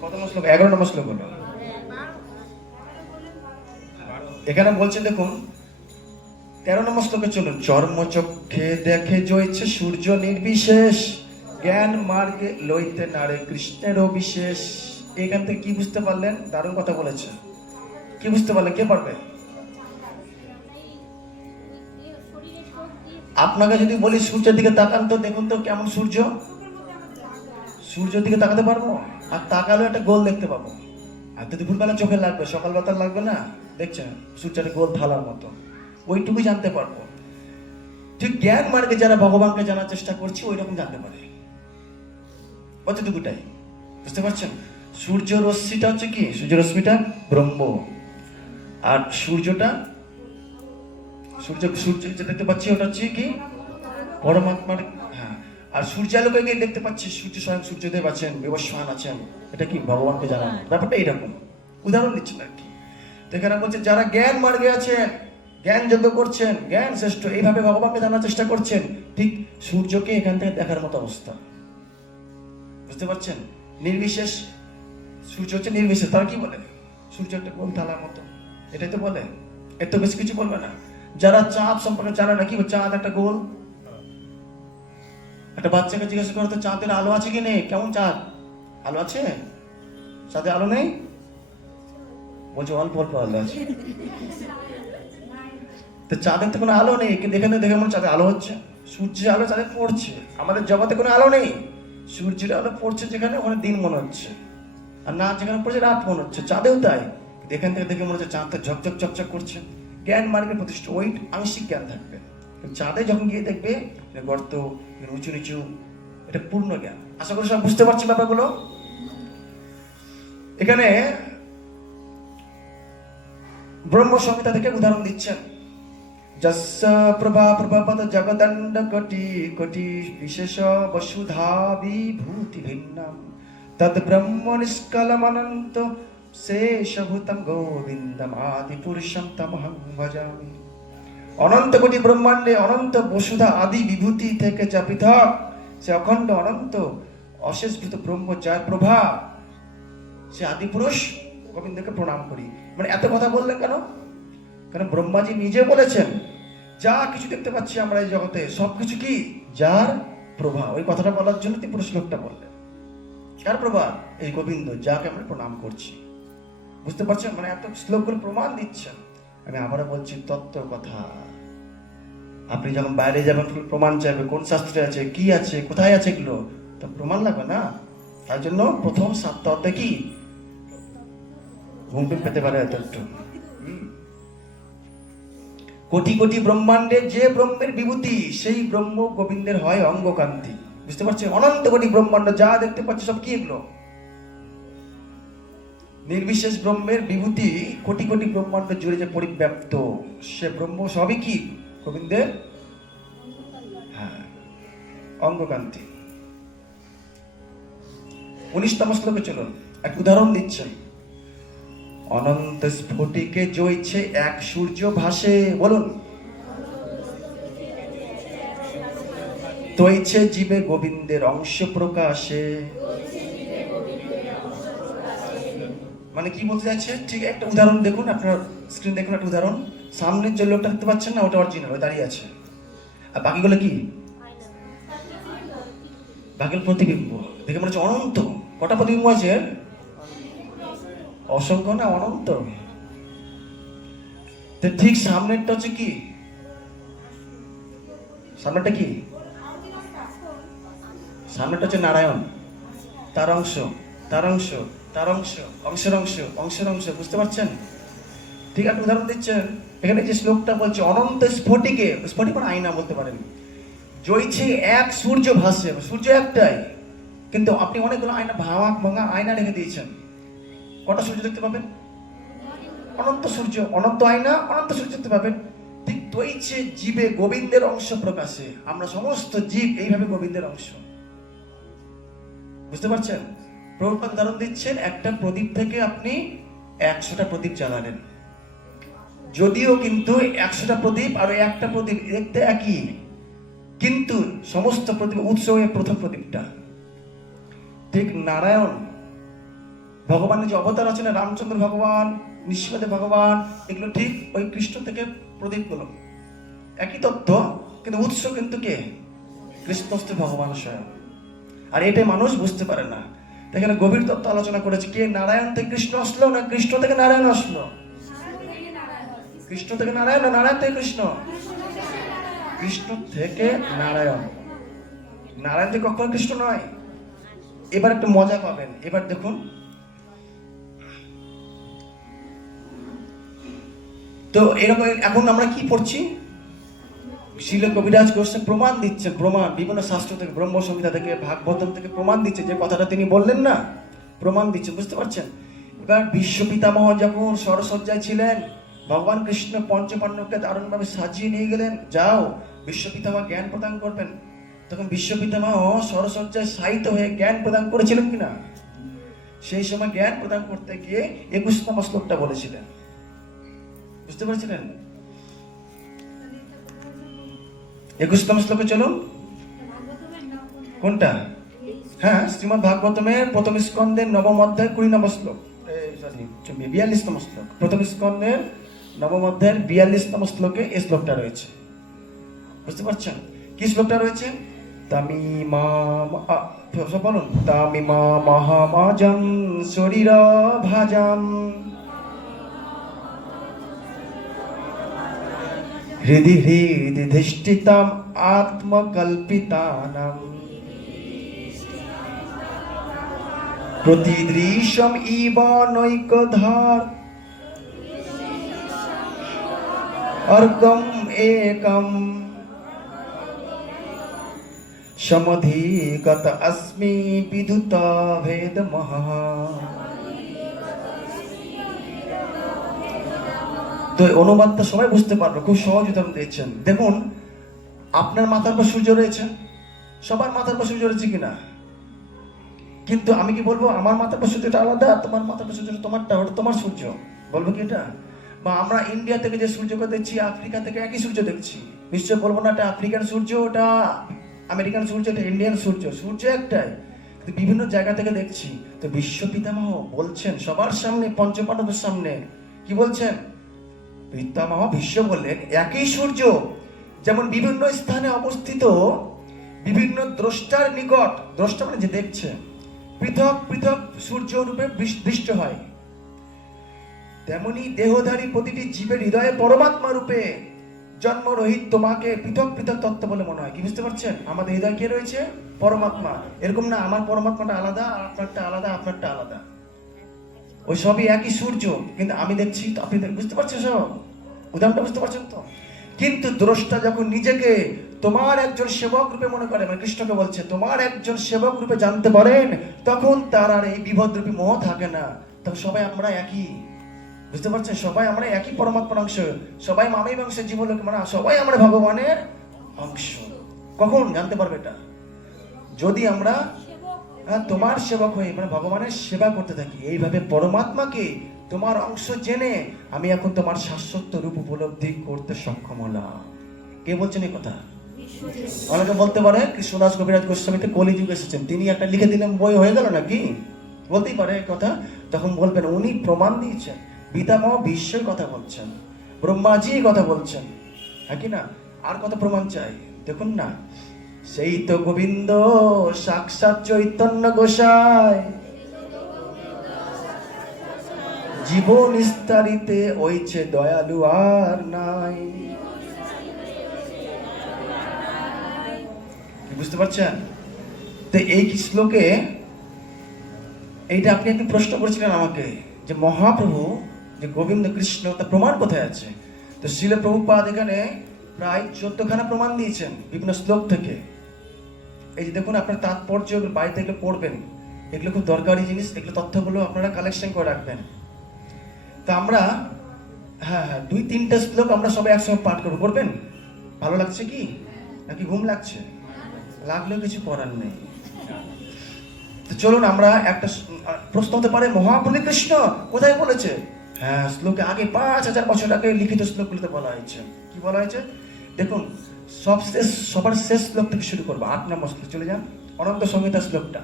কত নম্বর শ্লোক? 11 নম্বর শ্লোক হলো। এখানে বলছে দেখুন 13 নম্বর শ্লোকে চলুন। চর্মচক্ষে দেখে জয়ছে সূর্য নির্বিশেষ, জ্ঞান মার্গে লইতে নারে কৃষ্ণেরও বিশেষ। এখান থেকে কি বুঝতে পারলেন? দারুণ কথা বলেছে। কি বুঝতে পারলেন? কে পারবে? আপনাকে যদি বলি সূর্যের দিকে তাকান তো দেখুন তো কেমন সূর্য। সূর্যের দিকে তাকাতে পারবো? আর তাকালেও একটা গোল দেখতে পাবো। আর তো দুপুরবেলা চোখে লাগবে, সকালবেলা লাগবে না। দেখছেন সূর্যের গোল থালার মতো, ওইটুকুই জানতে পারবো। ঠিক জ্ঞান মার্গে যারা ভগবানকে জানার চেষ্টা করছি ওই রকম জানতে পারে, অতটুকুটাই। বুঝতে পারছেন? সূর্য রশ্মিটা হচ্ছে কি? সূর্য রশ্মিটা ব্রহ্ম, আর সূর্যটা সূর্য যেটা দেখতে পাচ্ছি ওটা হচ্ছে কি? পরমাত্মার। হ্যাঁ, আর সূর্যালোকে গিয়ে দেখতে পাচ্ছি সূর্য স্বয়ং সূর্যদেব আছেন, বিবস্বান আছেন। এটা কি? ভগবানকে জানান। ব্যাপারটা এইরকম উদাহরণ দিচ্ছেন আর কি। তো এখানে বলছে যারা জ্ঞান মার্গে আছেন, জ্ঞান যজ্ঞ করছেন, জ্ঞান শ্রেষ্ঠ, এইভাবে ভগবানকে জানার চেষ্টা করছেন, ঠিক সূর্যকে এখান থেকে দেখার মতো অবস্থা। বুঝতে পারছেন? নির্বিশেষ সূর্য হচ্ছে নির্বিশেষ। তারা কি বলে? সূর্য একটা গোল থালার মতো, এটাই তো বলে। এর তো বেশি কিছু বলবে না। যারা চাঁদ সম্পর্কে জানে না, কি চাঁদ একটা গোল। একটা বাচ্চাকে জিজ্ঞাসা করো তো চাঁদের আলো আছে কি নেই? কেমন চাঁদ? আলো আছে? চাঁদে আলো নেই? বলছে অল্প অল্প আলো আছে। তো চাঁদের তো কোনো আলো নেই, কিন্তু এখানে দেখে মনে চাঁদে আলো হচ্ছে। সূর্যের আলো চাঁদে পড়ছে। আমাদের জগতে কোনো আলো নেই, সূর্যের আলো পড়ছে যেখানে, ওখানে দিন মনে হচ্ছে, আর না যেখানে পড়ছে রাত মনে হচ্ছে। চাঁদেও তাই, এখান থেকে দেখে মনে হচ্ছে চাঁদটা ঝকঝক চকচক করছে। জ্ঞান মার্গে প্রতিষ্ঠা, ওই আংশিক জ্ঞান থাকবে। চাঁদে যখন গিয়ে দেখবে গর্ত, উঁচু নিচু, এটা পূর্ণ জ্ঞান। আশা করি সব বুঝতে পারছি ব্যাপারগুলো। এখানে ব্রহ্ম সংহিতা থেকে উদাহরণ দিচ্ছেন। যস্য প্রভা প্রভাপদ জগদণ্ড কোটি কোটি বিশেষ বসুধা বিভূতি ভিন্নম তদ ব্রহ্ম নিষ্কলম অনন্ত শেষভূতম গোবিন্দম আদি পুরুষম তমহং ভজামি। অনন্ত কোটি ব্রহ্মাণ্ডে অনন্ত বসুধা আদি বিভূতি থেকে যা পৃথক, সে অখণ্ড অনন্ত অশেষভূত ব্রহ্ম যার প্রভা, সে আদি পুরুষ গোবিন্দকে প্রণাম করি। মানে এত কথা বললেন কেন? কারণ ব্রহ্মাজি নিজে বলেছেন যা কিছু দেখতে পাচ্ছি আমরা এই জগতে সবকিছু কি? যার প্রভা। ওই কথাটা বলার জন্য তিনি পুরো শ্লোকটা বললেন। কার প্রভা? এই গোবিন্দ, যাকে আমরা প্রণাম করছি। বুঝতে পারছেন? মানে এত শ্লোকগুলো প্রমাণ দিচ্ছেন। আমি আবারও বলছি তত্ত্ব কথা। আপনি যখন বাইরে যাবেন প্রমাণ চাইবে, কোন শাস্ত্রে আছে, কি আছে, কোথায় আছে, এগুলো তো প্রমাণ লাগবে না। তার জন্য প্রথম 7 অধ্যায় কি ঘুম পেতে পারে এত একটু। কোটি কোটি ব্রহ্মাণ্ডে যে ব্রহ্মের বিভূতি, সেই ব্রহ্ম গোবিন্দের হয় অঙ্গকান্তি। বুঝতে পারছেন? অনন্ত কোটি ব্রহ্মাণ্ড যা দেখতে পাচ্ছি সব কি? এগুলো নির্বিশেষ ব্রহ্মের বিভূতি। কোটি কোটি ব্রহ্মাণ্ড জুড়ে যে পরিব্যাপ্ত, সে ব্রহ্ম সবই কি? গোবিন্দের হ্যাঁ অঙ্গকান্তি। 19তম শ্লোকে চলুন, এক উদাহরণ দিচ্ছেন। অনন্ত স্ফটিকে জ্বলছে এক সূর্য ভাসে, বলুন। তৈছে জীবে গোবিন্দের অংশ প্রকাশে। মানে কি বলতে চাইছে? ঠিক একটা উদাহরণ দেখুন, আপনার স্ক্রিন দেখুন একটা উদাহরণ। সামনের যে লোকটা দেখতে পাচ্ছেন না, ওটা অরিজিনাল, ওই দাঁড়িয়ে আছে। আর বাকিগুলো কি? বাকিগুলো প্রতিবিম্ব। দেখে মনে হচ্ছে অনন্ত। কটা প্রতিবিম্ব আছে? অসংখ্য না অনন্ত। তো ঠিক সামনেরটা হচ্ছে কি? সামনেটা কি? সামনেটা হচ্ছে নারায়ণ, তার অংশ, তার অংশ, তার অংশ, অংশের অংশ, অংশের অংশ। বুঝতে পারছেন? ঠিক আছে, উদাহরণ দিচ্ছেন। এখানে যে শ্লোকটা বলছে অনন্ত স্ফটিকে, স্ফটিক মানে আয়না বলতে পারেন, জ্বলছে এক সূর্য ভাসছে, সূর্য একটাই, কিন্তু আপনি অনেকগুলো আয়না ভাঙা ভাঙা আয়না রেখে দিয়েছেন। কটা সূর্য দেখতে পাবেন? অনন্ত সূর্য, অনন্ত আয়না, অনন্ত সূর্য দেখতে পাবেন। ঠিক দইছে জীবে গোবিন্দের অংশ প্রকাশে, আমরা সমস্ত জীব এইভাবে গোবিন্দের অংশ। বুঝতে পারছেন? প্রভুপাদ উদাহরণ দিচ্ছেন, একটা প্রদীপ থেকে আপনি 100টা প্রদীপ জ্বালালেন, যদিও কিন্তু 100টা প্রদীপ আর একটা প্রদীপ দেখতে একই, কিন্তু সমস্ত প্রদীপ উৎস হয়ে প্রথম প্রদীপটা। ঠিক নারায়ণ ভগবানের যে অবতার আছে না, রামচন্দ্র ভগবান, নৃসিংহদেব ভগবান, এগুলো ঠিক ওই কৃষ্ণ থেকে প্রদীপগুলো, একই তত্ত্ব, কিন্তু উৎস কিন্তু কে? কৃষ্ণস্থ ভগবান স্বয়ং। আর এটাই মানুষ বুঝতে পারে না। এখানে গভীর তত্ত্ব আলোচনা করেছে, কে নারায়ণ থেকে কৃষ্ণ আসলো না কৃষ্ণ থেকে নারায়ণ আসলো? কৃষ্ণ থেকে নারায়ণ না নারায়ণ থেকে কৃষ্ণ? কৃষ্ণ থেকে নারায়ণ। নারায়ণ থেকে কখনো কৃষ্ণ নয়। এবার একটু মজা পাবেন, এবার দেখুন। তো এরকম এখন আমরা কি পড়ছি? শিল কবিরাজ গোস্বামী প্রমাণ দিচ্ছেন, প্রমাণ বিভিন্ন শাস্ত্র থেকে, ব্রহ্ম সংহিতা থেকে, ভাগবতম থেকে প্রমাণ দিচ্ছে, যে কথাটা তিনি বললেন না, প্রমাণ দিচ্ছে। বুঝতে পারছেন? এবার বিশ্ব পিতামহ যখন সরসজ্জায় ছিলেন, ভগবান কৃষ্ণ পঞ্চপাণ্ডবকে দারুণভাবে সাজিয়ে নিয়ে গেলেন, যাও বিশ্ব পিতামহ জ্ঞান প্রদান করবেন। তখন বিশ্ব পিতামহ সরসজ্জায় শায়িত হয়ে জ্ঞান প্রদান করেছিলেন কিনা? সেই সময় জ্ঞান প্রদান করতে গিয়ে 21তম শ্লোকটা বলেছিলেন। বুঝতে পারছিলেন? 21তম শ্লোকে চলুন। কোনটা? হ্যাঁ, শ্রীমদ্ ভাগবতমের প্রথম স্কন্ধের 9ম অধ্যায় 20 নম্বর শ্লোক, 42তম শ্লোক। প্রথম স্কন্ধের 9ম অধ্যায়ের 42তম শ্লোকে এই শ্লোকটা রয়েছে। বুঝতে পারছেন? কি শ্লোকটা রয়েছে? তামিমা, বলুন, তামিমা মহামাজম শরীর ভাজাম হৃদি হৃদি ধিষ্ঠিতাম আত্মকল্পিতানাম প্রতিদৃশ্যম ইব নৈকধার অর্কম একম সমধিগত अस्मि বিদুত ভেদমহ। তো অনুবাদটা সবাই বুঝতে পারবে, খুব সহজ উদাহরণ দিয়েছেন। দেখুন, আপনার মাথার পর সূর্য রয়েছে, সবার মাথার পর সূর্য রয়েছে কিনা? কিন্তু আমি কি বলবো আমার মাথার পর সূর্যটা আলাদা, তোমার মাথার পর সূর্যটা তোমারটা, ওটা তোমার সূর্য, বলবো কি এটা? বা আমরা ইন্ডিয়া থেকে যে সূর্যকে দেখছি, আফ্রিকা থেকে একই সূর্য দেখছি, নিশ্চয় বলবো না এটা আফ্রিকান সূর্য, ওটা আমেরিকান সূর্য, এটা ইন্ডিয়ান সূর্য, সূর্য একটাই, কিন্তু বিভিন্ন জায়গা থেকে দেখছি। তো বিশ্ব পিতামহ বলছেন সবার সামনে, পঞ্চপাণ্ডবের সামনে, কি বলছেন? পিতামহ ভীষ্ম বললেন, একই সূর্য যেমন বিভিন্ন স্থানে অবস্থিত বিভিন্ন দ্রষ্টার নিকট, দ্রষ্টা মানে যে দেখছে, পৃথক পৃথক সূর্য রূপে দৃষ্ট হয়, তেমনি দেহধারী প্রতিটি জীবের হৃদয়ে পরমাত্মা রূপে জন্মরহিত তোমাকে পৃথক পৃথক তত্ত্ব বলে মনে হয়। কি বুঝতে পারছেন? আমাদের হৃদয় কে রয়েছে? পরমাত্মা। এরকম না আমার পরমাত্মাটা আলাদা, আপনারটা আলাদা, আপনারটা আলাদা, ওই সবই একই সূর্য, কিন্তু আমি দেখছি তো আপনি বুঝতে পারছেন? সব উদাহরণটা বুঝতে পারছেন তো? কিন্তু দ্রষ্টা যখন নিজেকে তোমার একজন সেবক রূপে মনে করে, মানে কৃষ্ণকে বলছে তোমার একজন সেবক রূপে জানতে পারেন, তখন তার আর এই বিভদ রূপী মোহ থাকে না, তখন সবাই আমরা একই। বুঝতে পারছেন? সবাই আমরা একই পরমাত্মার অংশ, সবাই মানব বংশের জীবলোক, মানে সবাই আমরা ভগবানের অংশ। কখন জানতে পারবে এটা? যদি আমরা তোমার সেবক হয়ে, মানে ভগবানের সেবা করতে থাকি, এইভাবে পরমাত্মাকে তোমার অংশ জেনে আমি এখন তোমার শাশ্বত রূপ উপলব্ধি করতে সক্ষম হলাম। কে বলছেন এই কথা? অনেকে বলতে পারে কৃষ্ণদাস কবিরাজ গোস্বামীতে কলিযুগ এসেছেন, তিনি একটা লিখে দিলেন, বই হয়ে গেল নাকি? বলতেই পারে কথা। তখন বলবেন উনি প্রমাণ দিয়েছেন, পিতামহ বিশ্বের কথা বলছেন, ব্রহ্মাজি কথা বলছেন, হ্যাঁ কি না? আর কত প্রমাণ চাই? দেখুন না, সেই তো গোবিন্দ সাক্ষাৎ চৈতন্য গোসাই, জীবন স্তরিতে ওইছে দয়ালু আর নাই। কি বুঝতে পারছেন? তো এই শ্লোকে এইটা আপনি একটু প্রশ্ন করেছিলেন আমাকে যে মহাপ্রভু যে গোবিন্দ কৃষ্ণ তার প্রমাণ কোথায় আছে? তো শ্রীল প্রভুপাদ এখানে প্রায় 14খানা প্রমাণ দিয়েছেন বিভিন্ন শ্লোক থেকে। এই যে দেখুন, আপনার তাৎপর্য বাড়িতে এগুলো পড়বেন, এগুলো খুব দরকারি জিনিস, এগুলো তথ্যগুলো আপনারা কালেকশন করে রাখবেন। তো আমরা হ্যাঁ 2-3টা শ্লোক আমরা সবাই একসঙ্গে পাঠ করবো, করবেন? ভালো লাগছে কি নাকি ঘুম লাগছে? লাগলেও কিছু করার নেই। তো চলুন আমরা একটা প্রশ্ন হতে পারে, মহাপ্রভু কৃষ্ণ কোথায় বলেছে? হ্যাঁ, শ্লোকে আগে 5000 বছর আগে লিখিত শ্লোকগুলিতে বলা হয়েছে। কি বলা হয়েছে দেখুন, সবার শেষ শ্লোক থেকে শুরু করবো। 8 নম্বর শ্লোক চলে যান, অনন্ত সংহিতা শ্লোকটা।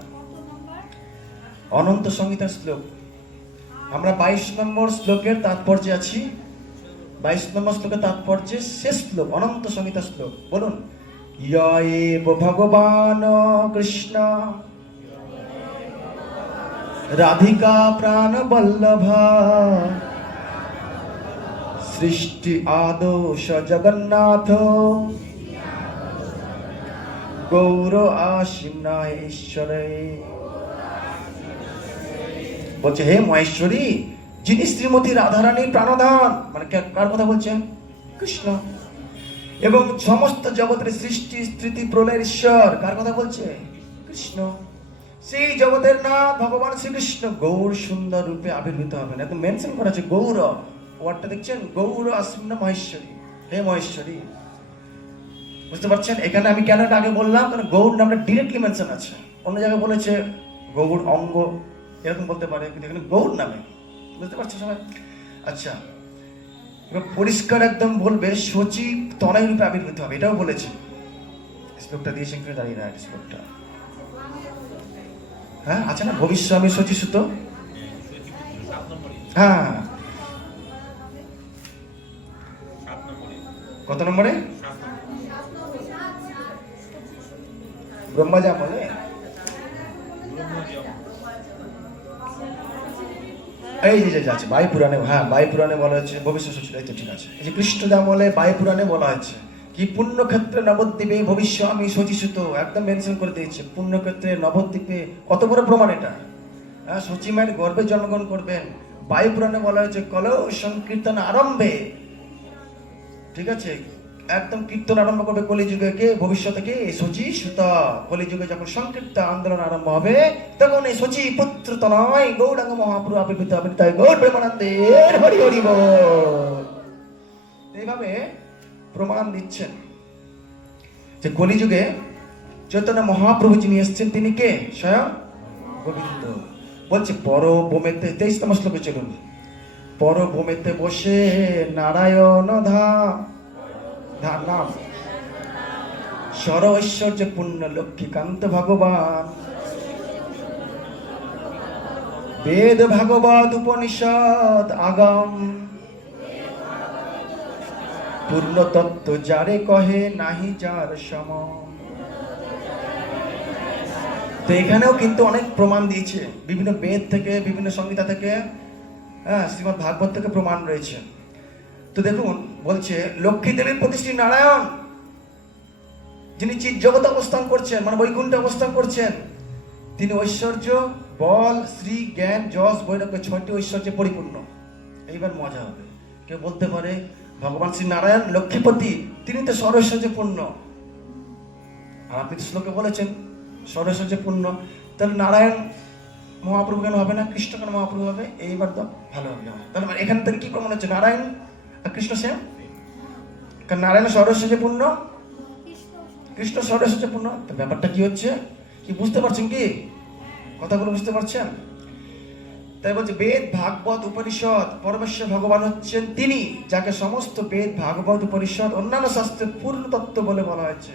অনন্ত সংহিতা শ্লোক আমরা 22 নম্বর শ্লোকের তাৎপর্যে আছি। 22 নম্বর শ্লোকের তাৎপর্যে শেষ শ্লোক, অনন্ত সংহিতা শ্লোক। বলুন, ইয়এব ভগবান কৃষ্ণ রাধিকা প্রাণ বল্লভা সৃষ্টি আদোষ জগন্নাথ গৌর আসিনা ঈশ্বরে। বলছে, হে মহেশ্বরী, যিনি শ্রীমতী রাধারানীর প্রাণদান, মানে কার কথা বলছেন? কৃষ্ণ। এবং সমস্ত জগতের সৃষ্টি স্থিতি প্রলয়ের ঈশ্বর, কার কথা বলছে? কৃষ্ণ। সেই জগতের নাথ ভগবান শ্রীকৃষ্ণ গৌর সুন্দর রূপে আবির্ভূত হবেন। একদম মেনশন করা আছে গৌর, ওয়ার্ডটা দেখছেন? গৌর আসিন মহেশ্বরী, হে মহেশ্বরী। বুঝতে পারছেন? এখানে আমি কেন এটা আগে বললাম, কারণ গৌর নামটা ডিরেক্টলি মেনশন আছে। অন্য জায়গায় বলেছে গৌর অঙ্গ, এরকম বলতে পারে, কিন্তু এখানে গৌর নামে। বুঝতে পারছো সবাই? আচ্ছা, এবার পরিষ্কার একদম বলবে সচি তনয় রূপে আবির্ভূত হবে, এটাও বলেছে। শ্লোকটা দিয়েছেন কিনা জানি না, শ্লোকটা হ্যাঁ আছে না, ভবিষ্যৎ সচি সুত। হ্যাঁ, কত নম্বরে? ব্রহ্মা যা বলে, এই যে আছে বায়ু পুরাণে। হ্যাঁ, বায়ু পুরাণে বলা হচ্ছে ভবিষ্যৎ সচি, এই তো ঠিক আছে। এই যে কৃষ্ণ যা বলে বায়ু পুরাণে বলা হচ্ছে কি, পুণ্যক্ষেত্রে নবদ্বীপে ভবিষ্যৎ আমি সচিসুত, একদম মেনশন করে দিয়েছে। পুণ্যক্ষেত্রে নবদ্বীপে, কত বড় প্রমাণ এটা! হ্যাঁ, সচি মায়ের গর্ভে জন্মগ্রহণ করবেন। বায়ু পুরাণে বলা হয়েছে কলৌ সংকীর্তন আরম্ভে, ঠিক আছে, একদম কীর্তন আরম্ভ করবে কলিযুগে কে? ভবিষ্যতে কে? সচি সুত। কলিযুগে যখন সংকীর্তন আন্দোলন আরম্ভ হবে, তখন এই সচি পুত্র তনয় গৌরাঙ্গ মহাপ্রভু আবির্ভূত হবেন। তাই গৌর প্রেমানন্দের হরি হরি বল। এইভাবে প্রমাণ দিচ্ছেন যে কলিযুগে চৈতন্য মহাপ্রভু যিনি এসেছেন তিনি কে? স্বয়ং গোবিন্দ। বলছে পরভূমিতে, 23 নম্বর শ্লোকে চলুন। পরভূমিতে বসে নারায়ণ নাম সর ঐশ্বর্য পূর্ণ লক্ষ্মীকান্ত ভগবান, বেদ ভাগবত উপনিষদ আগম, পূর্ণ তত্ত্ব যারে কহে নাহি যার সম। তো এখানেও কিন্তু অনেক প্রমাণ দিয়েছে, বিভিন্ন বেদ থেকে, বিভিন্ন সংহিতা থেকে, হ্যাঁ, শ্রীমদ্ ভাগবত থেকে প্রমাণ রয়েছে। তো দেখুন, বলছে লক্ষ্মী দেবীর প্রতিষ্ঠী নারায়ণ, যিনি চিৎ জগতে অবস্থান করছেন, মানে বৈকুণ্ঠে অবস্থান করছেন, তিনি ঐশ্বর্য, বল, শ্রী, জ্ঞান, যশ, বৈরাগ্য, 6টি ঐশ্বর্যে পরিপূর্ণ। এইবার মজা হবে, কেউ বলতে পারে ভগবান শ্রী নারায়ণ লক্ষ্মীপতি, তিনি তো সরৈশ্বর্যে পূর্ণ। আর আপনি তো শ্লোকে বলেছেন সরৈশ্বর্যে পূর্ণ, তাহলে নারায়ণ মহাপ্রভু কেন হবে না? কৃষ্ণ কেন মহাপ্রভু হবে? এইবার তো ভালো হবে। তাহলে এখান থেকে কি প্রমাণ হচ্ছে? নারায়ণ আর কৃষ্ণ সেম, কারণ নারায়ণ সরৈশ্বর্যে পূর্ণ, কৃষ্ণ সরস্বতী পূর্ণ। তো ব্যাপারটা কি হচ্ছে, কি বুঝতে পারছেন? কি কথাগুলো বুঝতে পারছেন? তাই বলছে বেদ ভাগবত উপনিষদ, পরমেশ্বর ভগবান হচ্ছেন তিনি যাকে সমস্ত বেদ ভাগবত উপনিষদ অন্যান্য শাস্ত্রের পূর্ণ তত্ত্ব বলে বলা হয়েছে।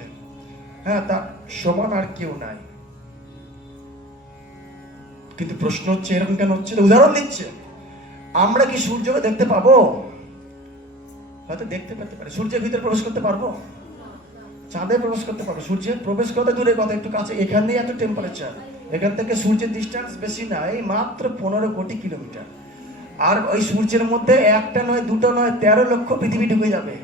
হ্যাঁ, তা সমান আর কেউ নাই। কিন্তু প্রশ্ন হচ্ছে এরকম কেন হচ্ছে? উদাহরণ দিচ্ছে, আমরা কি সূর্যকে দেখতে পাবো? হয়তো দেখতে পেতে পারি। সূর্যের ভিতরে প্রবেশ করতে পারবো? চাঁদে প্রবেশ করতে পারবো। সূর্যে প্রবেশ করতে দূরে কথা, একটু কাছে। এখানেই এত টেম্পারেচার, এখান থেকে সূর্যের ডিস্টেন্স বেশি না, এই মাত্র 15 কোটি কিলোমিটার। আর ওই সূর্যের মধ্যে একটা নয়, দুটো নয়, 13 লক্ষ পৃথিবী ঢুকে যাবে।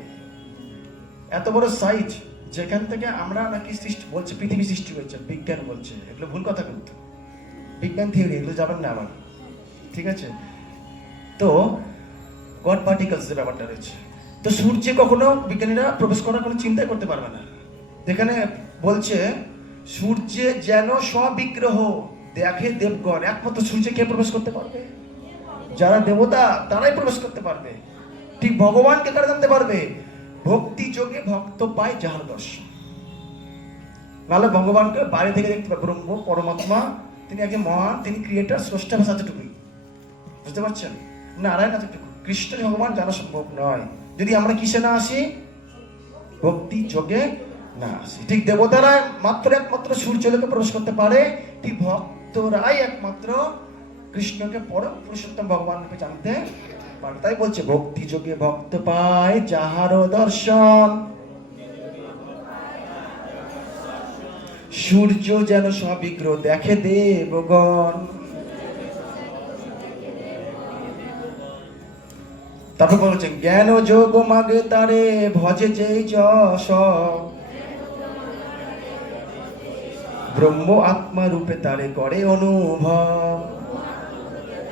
এত বড় সাইজ, যেখান থেকে আমরা নাকি সৃষ্টি বলছে পৃথিবী সৃষ্টি হয়েছে, বিজ্ঞান বলছে। এগুলো ভুল কথা, কিন্তু বিজ্ঞান থিওরি, এগুলো যাবেন না আবার, ঠিক আছে? তো গড পার্টিকেলস যে ব্যাপারটা রয়েছে, তো সূর্যে কখনো বিজ্ঞানীরা প্রবেশ করার কোনো চিন্তাই করতে পারবে না। এখানে বলছে সূর্যে যেন স্ববিগ্রহ দেখে দেবগণ। একমাত্র সূর্যে কে প্রবেশ করতে পারবে? যারা দেবতা, তারাই প্রবেশ করতে পারবে। ঠিক ভগবানকে কারা জানতে পারবে? ভক্তি যোগে ভক্ত পায় যাহার দর্শন। নাহলে ভগবানকে বাইরে থেকে দেখতে পাবে। ব্রহ্ম পরমাত্মা, তিনি একজন মহান, তিনি ক্রিয়েটার, স্রষ্টা, ভাষা এতটুকুই, বুঝতে পারছেন? নারায়ণ এতটুকু, কৃষ্ণ ভগবান জানা সম্ভব নয় যদি আমরা কিসে না আসি? ভক্তি যোগে না আসি। ঠিক দেবতারা মাত্র একমাত্র সূর্যলোকে প্রবেশ করতে পারে, ঠিক ভক্তরাই একমাত্র কৃষ্ণকে পরম পুরুষোত্তম ভগবান রূপে জানতে পারে। তাই বলছে ভক্তি যোগে ভক্ত পায় যাহার দর্শন। সূর্য যেন স্ববিগ্রহ দেখে দেবগণ। তারপর বলছেন জ্ঞান যোগ মাগে তারে ভজে যেই যশ। ব্রহ্ম আত্মা রূপে তারে করে অনুভব।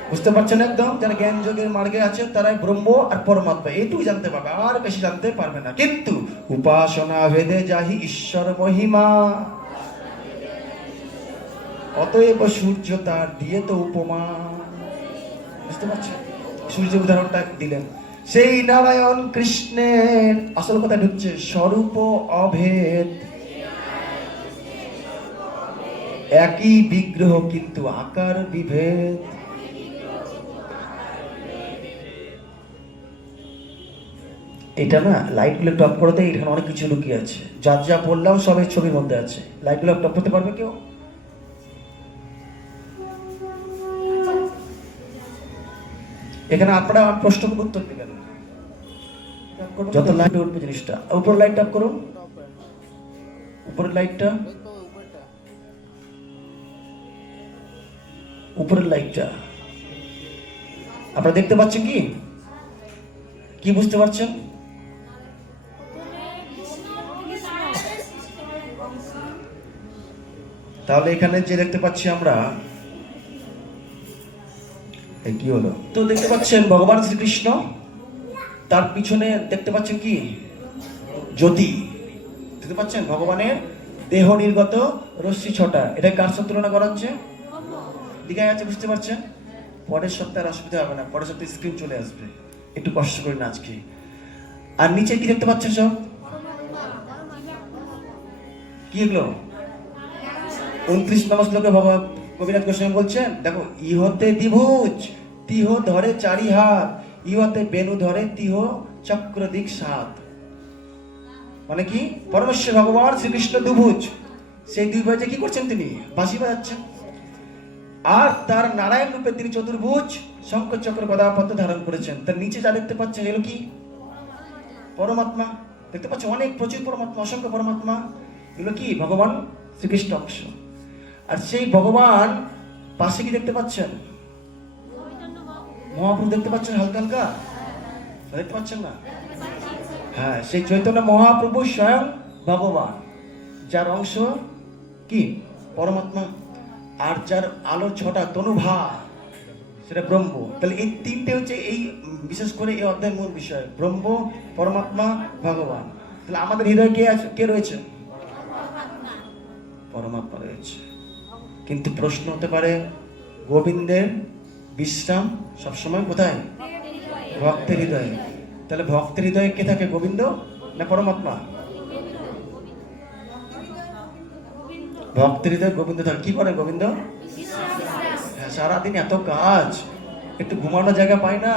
বুঝতে পারছেন? একদম যারা জ্ঞান যোগের মার্গে আছে তারাই ব্রহ্ম আর পরমাত্মা এইটুকু জানতে পারবে, আর বেশি জানতে পারবে না। কিন্তু উপাসনা ভেদে যাহি ঈশ্বর মহিমা। অতএব সূর্য তার দিয়ে তো উপমা। বুঝতে পারছেন? সূর্যের উদাহরণটা দিলেন। সেই নারায়ণ কৃষ্ণের আসল কথা ঢুকছে স্বরূপ অভেদ। একই বিগ্রহ কিন্তু আকার বিভেদ। এটা না লাইটগুলো একটু অফ করে দেয়, এখানে অনেক কিছু লুকিয়ে আছে। যা যা বললাম সব এই ছবির মধ্যে আছে। লাইটগুলো একটু অফ করতে পারবে কেউ? এখানে আপনারা প্রশ্নের উত্তর দিবেন। যত লাইট উঠবে জিনিসটা, উপর লাইটটা অফ করুন, উপরের লাইটটা, উপরের লাইটটা আপনারা দেখতে পাচ্ছেন কি? কি বুঝতে পারছেন? তাহলে এখানে যে দেখতে পাচ্ছি আমরা, কি হলো? তো দেখতে পাচ্ছেন ভগবান শ্রীকৃষ্ণ, তার পিছনে দেখতে পাচ্ছেন কি? জ্যোতি। দেখতে পাচ্ছেন ভগবানের দেহ নির্গত রশ্মি 6টা। এটা কার সাথে তুলনা করা হচ্ছে? দিঘায় আছে, বুঝতে পারছেন? পরের সপ্তাহে অসুবিধা হবে না, পরের সপ্তাহে স্ক্রিন চলে আসবে, একটু কষ্ট করি না আজকে। আর নিচে কি দেখতে পাচ্ছেন সব? কি এগুলো? 29 নম্বর শ্লোকে ভগবান কবিরাজ গোস্বামী বলছেন, দেখো ইহতে দ্বিভুজ তিহ ধরে 4 হাত, ইহতে বেনু ধরে তিহ চক্র দিক 7। মানে কি? পরমেশ্বর ভগবান শ্রীকৃষ্ণ দুভুজ, সেই দুই ভাজে কি করছেন? তিনি বাঁশি বাজাচ্ছেন। আর তার নারায়ণ রূপে তিনি চতুর্ভুজ, শঙ্খ চক্র গদা পদ্ম ধারণ করেছেন। তার নিচে যা দেখতে পাচ্ছেন এগুলো কি? পরমাত্মা। দেখতে পাচ্ছেন অনেক প্রচুর পরমাত্মা, অসংখ্য পরমাত্মা। এগুলো কি? ভগবান শ্রীকৃষ্ণ অংশ। আর সেই ভগবান পাশে কি দেখতে পাচ্ছেন? মহাপ্রভু দেখতে পাচ্ছেন হালকা হালকা? দেখতে পাচ্ছেন না? হ্যাঁ, সেই চৈতন্য মহাপ্রভু স্বয়ং ভগবান, যার অংশ কি? পরমাত্মা। আর যার আলো 6টা তনুভা, সেটা ব্রহ্ম। তাহলে এই তিনটে হচ্ছে এই বিশেষ করে এই অধ্যায়ের মূল বিষয়, ব্রহ্ম, পরমাত্মা, ভগবান। তাহলে আমাদের হৃদয়ে কে আছে? কে রয়েছে? পরমাত্মা রয়েছে। কিন্তু প্রশ্ন হতে পারে, গোবিন্দের বিশ্রাম সবসময় কোথায়? ভক্তের হৃদয়ে। তাহলে ভক্তের হৃদয়ে কে থাকে? গোবিন্দ না পরমাত্মা? ভক্তের হৃদয়ে গোবিন্দ থাকে। কি করে গোবিন্দ? হ্যাঁ, সারাদিন এত কাজ, একটু ঘুমানোর জায়গা পায় না।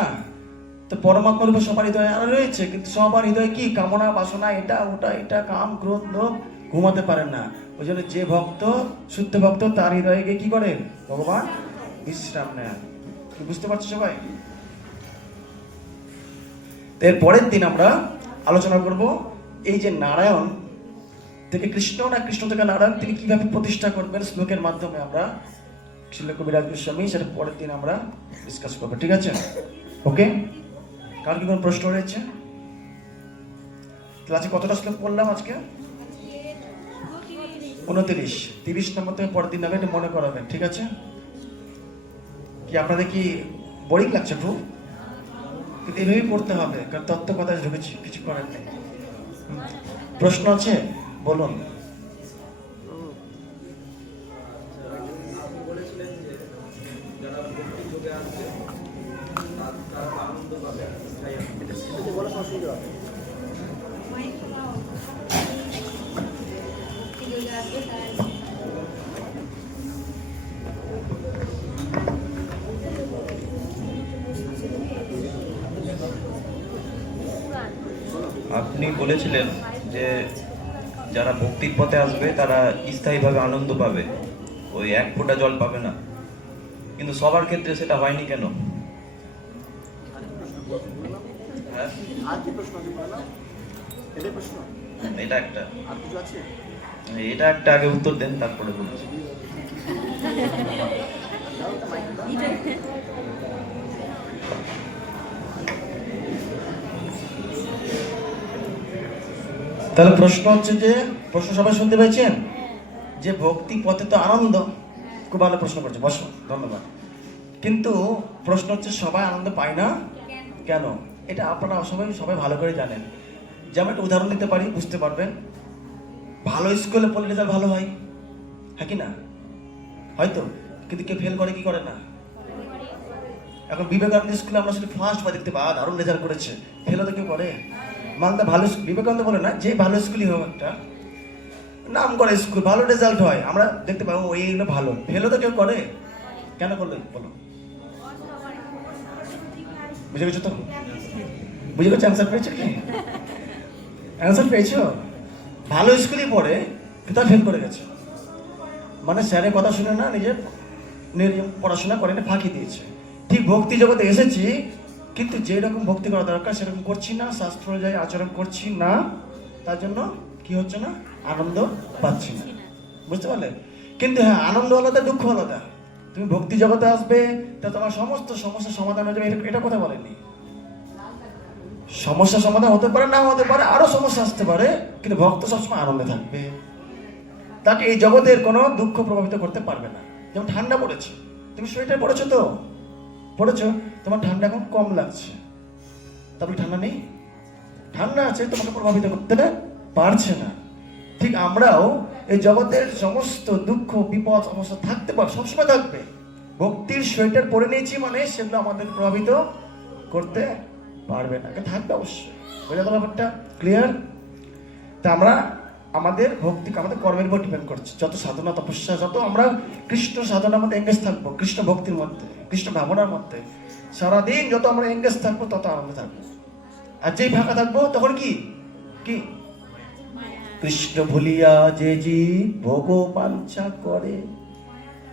তো পরমাত্মার উপর সবার হৃদয়ে আরো রয়েছে, কিন্তু সবার হৃদয়ে কি? কামনা বাসনা, এটা ওটা, এটা কাম ক্রোধ লোভ, ঘুমাতে পারেন না। ওই জন্য যে ভক্ত, শুদ্ধ ভক্ত, তার হৃদয়ে গিয়ে কি করেন? ভগবান বিশ্রাম নেন। বুঝতে পারছো সবাই? এর পরের দিন আমরা আলোচনা করব এই যে নারায়ণ থেকে কৃষ্ণ, না কৃষ্ণ থেকে নারায়ণ, তিনি কিভাবে প্রতিষ্ঠা করবেন শ্লোকের মাধ্যমে আমরা শিল কবিরাজ গোস্বামী, সেটা পরের দিন আমরা ডিসকাস করবো, ঠিক আছে? ওকে, কার কি কোনো প্রশ্ন রয়েছে? ক্লাসে কতটা শ্লোক পড়লাম আজকে? 29। 30 নম্বর থেকে পরের দিন হবে, এটা মনে করাবেন, ঠিক আছে? কি আপনাদের কি বোরিং লাগছে খুব? কিন্তু এইভাবেই পড়তে হবে, কারণ তত্ত্ব কথায় ঢুকেছি, কিছু করার নেই। প্রশ্ন আছে? বলুন। আপনি বলেছিলেন যে যারা ভক্তির পথে আসবে তারা স্থায়ীভাবে আনন্দ পাবে, ওই এক ফোঁটা জল পাবে না, কিন্তু সবার ক্ষেত্রে সেটা হয়নি কেন? হ্যাঁ, এটা একটা, এটা একটা আগে উত্তর দেন, তারপরে বলছি। তাহলে প্রশ্ন হচ্ছে যে, প্রশ্ন সবাই শুনতে পেয়েছেন যে ভক্তি পথে তো আনন্দ, খুব ভালো প্রশ্ন করছে, বসো, ধন্যবাদ। কিন্তু প্রশ্ন হচ্ছে সবাই আনন্দ পায় না কেন? এটা আপনারা সবাই ভালো করে জানেন। যেমন একটা উদাহরণ দিতে পারি, বুঝতে পারবেন। ভালো স্কুলে পড়লে রেজাল্ট ভালো হয়, হ্যাঁ কি না? হয়তো, কিন্তু কেউ ফেল করে কি করে না? এখন বিবেকানন্দ স্কুলে আমরা শুধু ফার্স্ট বা দেখতে পাই, দারুণ রেজাল্ট করেছে, ফেলও তো কেউ করে? মালদা ভালো বিবেকানন্দ বলে না, যে ভালো স্কুলই হোক, একটা নাম করে স্কুল, ভালো রেজাল্ট হয়, আমরা দেখতে পাবো এইগুলো ভালো, ফেলও তো কেউ করে? কেন করলো বলো? বুঝে গেছো তো? বুঝে গেছো? অ্যান্সার পেয়েছো কি? অ্যান্সার পেয়েছো? ভালো স্কুলই পড়ে কিন্তু ফেল করে গেছে, মানে স্যারের কথা শুনে না, নিজের পড়াশোনা করে না, ফাঁকি দিয়েছে। ঠিক ভক্তি জগতে এসেছি, কিন্তু যেরকম ভক্তি করা দরকার সেরকম করছি না, শাস্ত্র অনুযায়ী আচরণ করছি না, তার জন্য কি হচ্ছে না? আনন্দ পাচ্ছি না। বুঝতে পারলে? কিন্তু হ্যাঁ, আনন্দ আলাদা, দুঃখ আলাদা। তুমি ভক্তি জগতে আসবে, তা তোমার সমস্ত সমস্যার সমাধান হয়ে যাবে, এটা কথা বলেনি। সমস্যার সমাধান হতে পারে, না হতে পারে, আরো সমস্যা আসতে পারে, কিন্তু ভক্ত সবসময় আনন্দে থাকবে। তাকে এই জগতের কোনো দুঃখ প্রভাবিত করতে পারবে না। যেমন ঠান্ডা পড়েছে, তুমি সোয়েটার পড়েছো তো? পড়েছো, তোমার ঠান্ডা এখন কম লাগছে, তারপরে ঠান্ডা নেই? ঠান্ডা আছে, তোমাকে প্রভাবিত করতে পারছে না। ঠিক আমরাও এই জগতের সমস্ত দুঃখ বিপদ সমস্যা থাকতে পারে, সবসময় থাকবে। ভক্তির সোয়েটার পরে নিয়েছি মানে সেগুলো আমাদের প্রভাবিত করতে পারবে না, থাকবে অবশ্যই। বোঝা গেল ব্যাপারটা? ক্লিয়ার? তা আমরা আমাদের ভক্তি আমাদের কর্মের উপর ডিপেন্ড করছে। যত সাধনা তপস্যা, যত আমরা কৃষ্ণ সাধনার মধ্যে এঙ্গেজ থাকবো, কৃষ্ণ ভক্তির মধ্যে, কৃষ্ণ ভাবনার মধ্যে সারাদিন যত আমরা এঙ্গেজ থাকবো, তত আনন্দে থাকবো। আর যেই ফাঁকা থাকবো, তখন কি কি কৃষ্ণ ভুলিয়া যে জীব ভোগ বাঞ্ছা করে।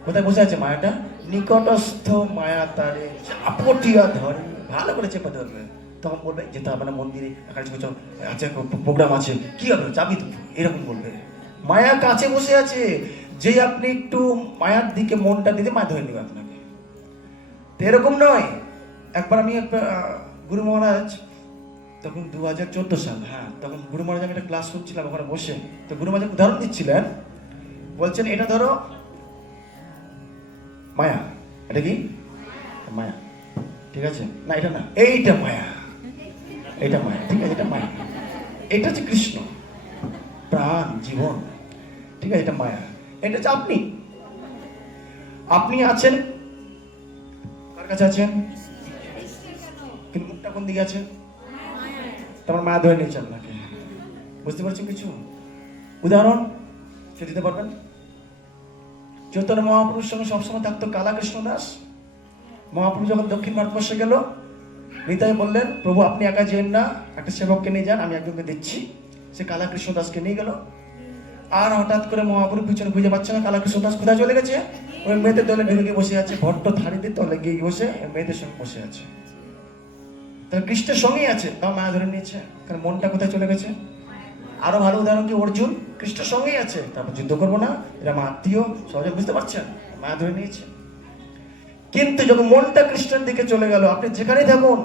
কোথায় বসে আছে মায়াটা? নিকটস্থ মায়া তারে চাপটিয়া ধরে, ভালো করে চেপে ধরবে। তখন বলবে যেতে হবে না মন্দিরে, আছে প্রোগ্রাম আছে, কি হবে যাবি তো, এরকম বলবে। মায়া কাছে বসে আছে, যে আপনি একটু মায়ার দিকে মনটা দিতে, মায়া ধরে নেবে আপনাকে। তো এরকম নয়। একবার আমি গুরু মহারাজ, তখন 2014 সাল, হ্যাঁ, তখন গুরু মহারাজ আমি একটা ক্লাস শুনছিলাম ওখানে বসে। তো গুরু মহারাজ উদাহরণ দিচ্ছিলেন, বলছেন এটা ধরো মায়া, এটা কি মায়া, ঠিক আছে? না এটা না, এইটা মায়া, এটা মায়া, ঠিক আছে? এটা মায়া, এটা হচ্ছে কৃষ্ণ, প্রাণ জীবন, ঠিক আছে? এটা মায়া, এটা হচ্ছে আপনি। আপনি আছেন কার কাছে আছেন? কিন্তু মুখটা কোন দিকে আছে? তোমার মায়া ধরে নিয়েছে আপনাকে। বুঝতে পারছেন কিছু? উদাহরণ কে দিতে পারবেন? চৈতন্য মহাপ্রভুর সঙ্গে সবসময় থাকতো কালাকৃষ্ণ দাস। মহাপ্রভু যখন দক্ষিণ ভারতবর্ষে গেল, নিতাই বললেন প্রভু আপনি একা যেন না, একটা সেবককে নিয়ে যান, আমি একজনকে দিচ্ছি। সে কালাকৃষ্ণ দাসকে নিয়ে গেল। আর হঠাৎ করে মহাপ্রভু পিছনে খুঁজে পাচ্ছে না, কালাকৃষ্ণ দাস কোথায় চলে গেছে? ওই মেয়েদের দলে ঢুকে বসে আছে, ভট্ট থাড়িতে তলে গিয়ে বসে মেয়েদের সঙ্গে বসে আছে। তাহলে কৃষ্ণের সঙ্গেই আছে, তাও মায়া ধরে নিয়েছে, কারণ মনটা কোথায় চলে গেছে? আরো ভালো উদাহরণ কি অর্জুন, কৃষ্ণের সঙ্গেই আছে, তারপর যুদ্ধ করবো না, এরা আমার আত্মীয়, সহজে, বুঝতে পারছেন? মায়া ধরে নিয়েছে। কিন্তু যখন মনটা কৃষ্ণের দিকে চলে গেল, আপনি যেখানেই থাকুন,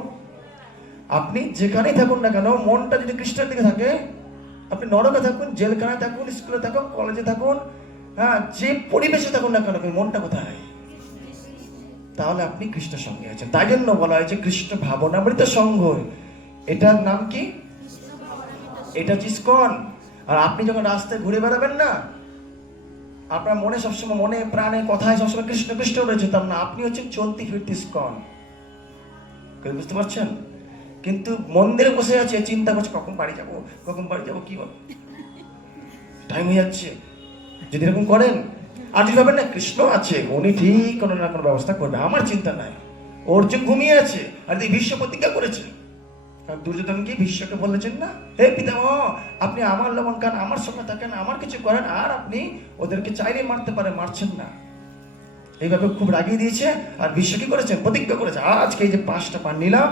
আপনি যেখানেই থাকুন না কেন, মনটা যদি কৃষ্ণের দিকে থাকে, আপনি নরকে থাকুন, জেলখানায় থাকুন, স্কুলে থাকুন, কলেজে থাকুন, হ্যাঁ, যে পরিবেশে থাকুন না কেন, আপনার মনটা কোথায়? তাহলে আপনি কৃষ্ণের সঙ্গে আছেন। তাই জন্য বলা হয়েছে কৃষ্ণ ভাবনামৃত সঙ্গ। এটার নাম কি? এটা হচ্ছে ইস্কন। আর আপনি যখন রাস্তায় ঘুরে বেড়াবেন না, আপনার মনে সবসময়, মনে প্রাণে কথায় সবসময় কৃষ্ণ কৃষ্ণ রয়েছে, তার না, আপনি হচ্ছেন চলতি ফিরতি ইস্কন। বুঝতে পারছেন? কিন্তু মন্দিরে বসে আছে, চিন্তা করছে কখন বাড়ি যাবো, কখন বাড়ি যাবো, কি বল, টাইম হয়ে যাচ্ছে। যদি এরকম করেন, আর যদি ভাবেন না কৃষ্ণ আছে, উনি ঠিক কোনো না কোনো ব্যবস্থা করবে, আমার চিন্তা নাই, অর্জুন ঘুমিয়ে আছে, আর এই ভীষ্ম প্রতিজ্ঞা করেছে। দুর্যোধন কি ভীষ্মকে বলেছেন না, হে পিতামহ, আপনি আমার লবণ খান, আমার সঙ্গে থাকেন, আমার কিছু করেন, আর আপনি ওদেরকে চাইলে মারতে পারে, মারছেন না। এইভাবে খুব রাগিয়ে দিয়েছে। আর ভীষ্ম কি করেছেন? প্রতিজ্ঞা করেছে, আজকে এই যে 5টা পান নিলাম,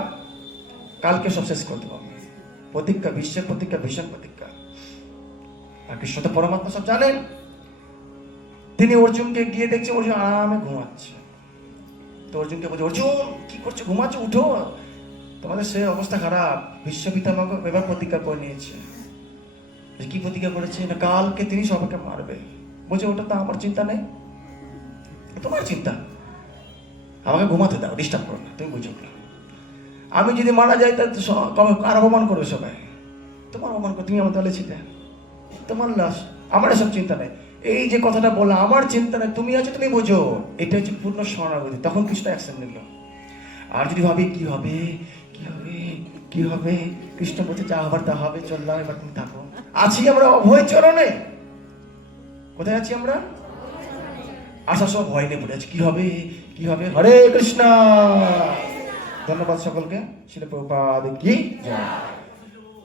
কালকে সব শেষ করতে পারবো। প্রতিজ্ঞা, বিশ্বের প্রতিজ্ঞা, ভীষণ প্রতিজ্ঞা। আর কৃষ্ণ তো পরমাত্মা, সব জানেন। তিনি অর্জুনকে গিয়ে দেখছে অর্জুন আরামে ঘুমাচ্ছে। তো অর্জুনকে বলছে, অর্জুন কি করছে, ঘুমাচ্ছে, উঠো, তোমাদের সে অবস্থা খারাপ। বিশ্ব পিতামহ এবার প্রতিজ্ঞা করে নিয়েছে। কি প্রতিজ্ঞা করেছে? না, কালকে তিনি সবাইকে মারবে। বলছে, ওটা তো আমার চিন্তা নেই, তোমার চিন্তা, আমাকে ঘুমাতে দাও, ডিস্টার্ব করো না, তুমি বুঝো না। আমি যদি মারা যাই তাহলে কার অপমান করবে সবাই? তোমার অপমান করো, তুমি আমার দলে ছিলে, তোমার লাশ, আমার এসব চিন্তা নেই। এই যে কথাটা বললাম, আমার চিন্তা নেই, তুমি আছো, তুমি বোঝো, এটা হচ্ছে পূর্ণ শরণাগতি। তখন কৃষ্ণ অ্যাকশন নিল। আর যদি ভাবি কি হবে, কি হবে, কি হবে, কৃষ্ণ বলছে যা হবার তা হবে, চললাম, এবার তুমি থাকো। আছি আমরা অভয় চরণে। কোথায় আছি আমরা? আসার সব ভয় নিয়ে পড়ে আছে, কি হবে, কি হবে। হরে কৃষ্ণ। ধন্যবাদ সকলকে। শিল প্রভুপাদ কি জয়।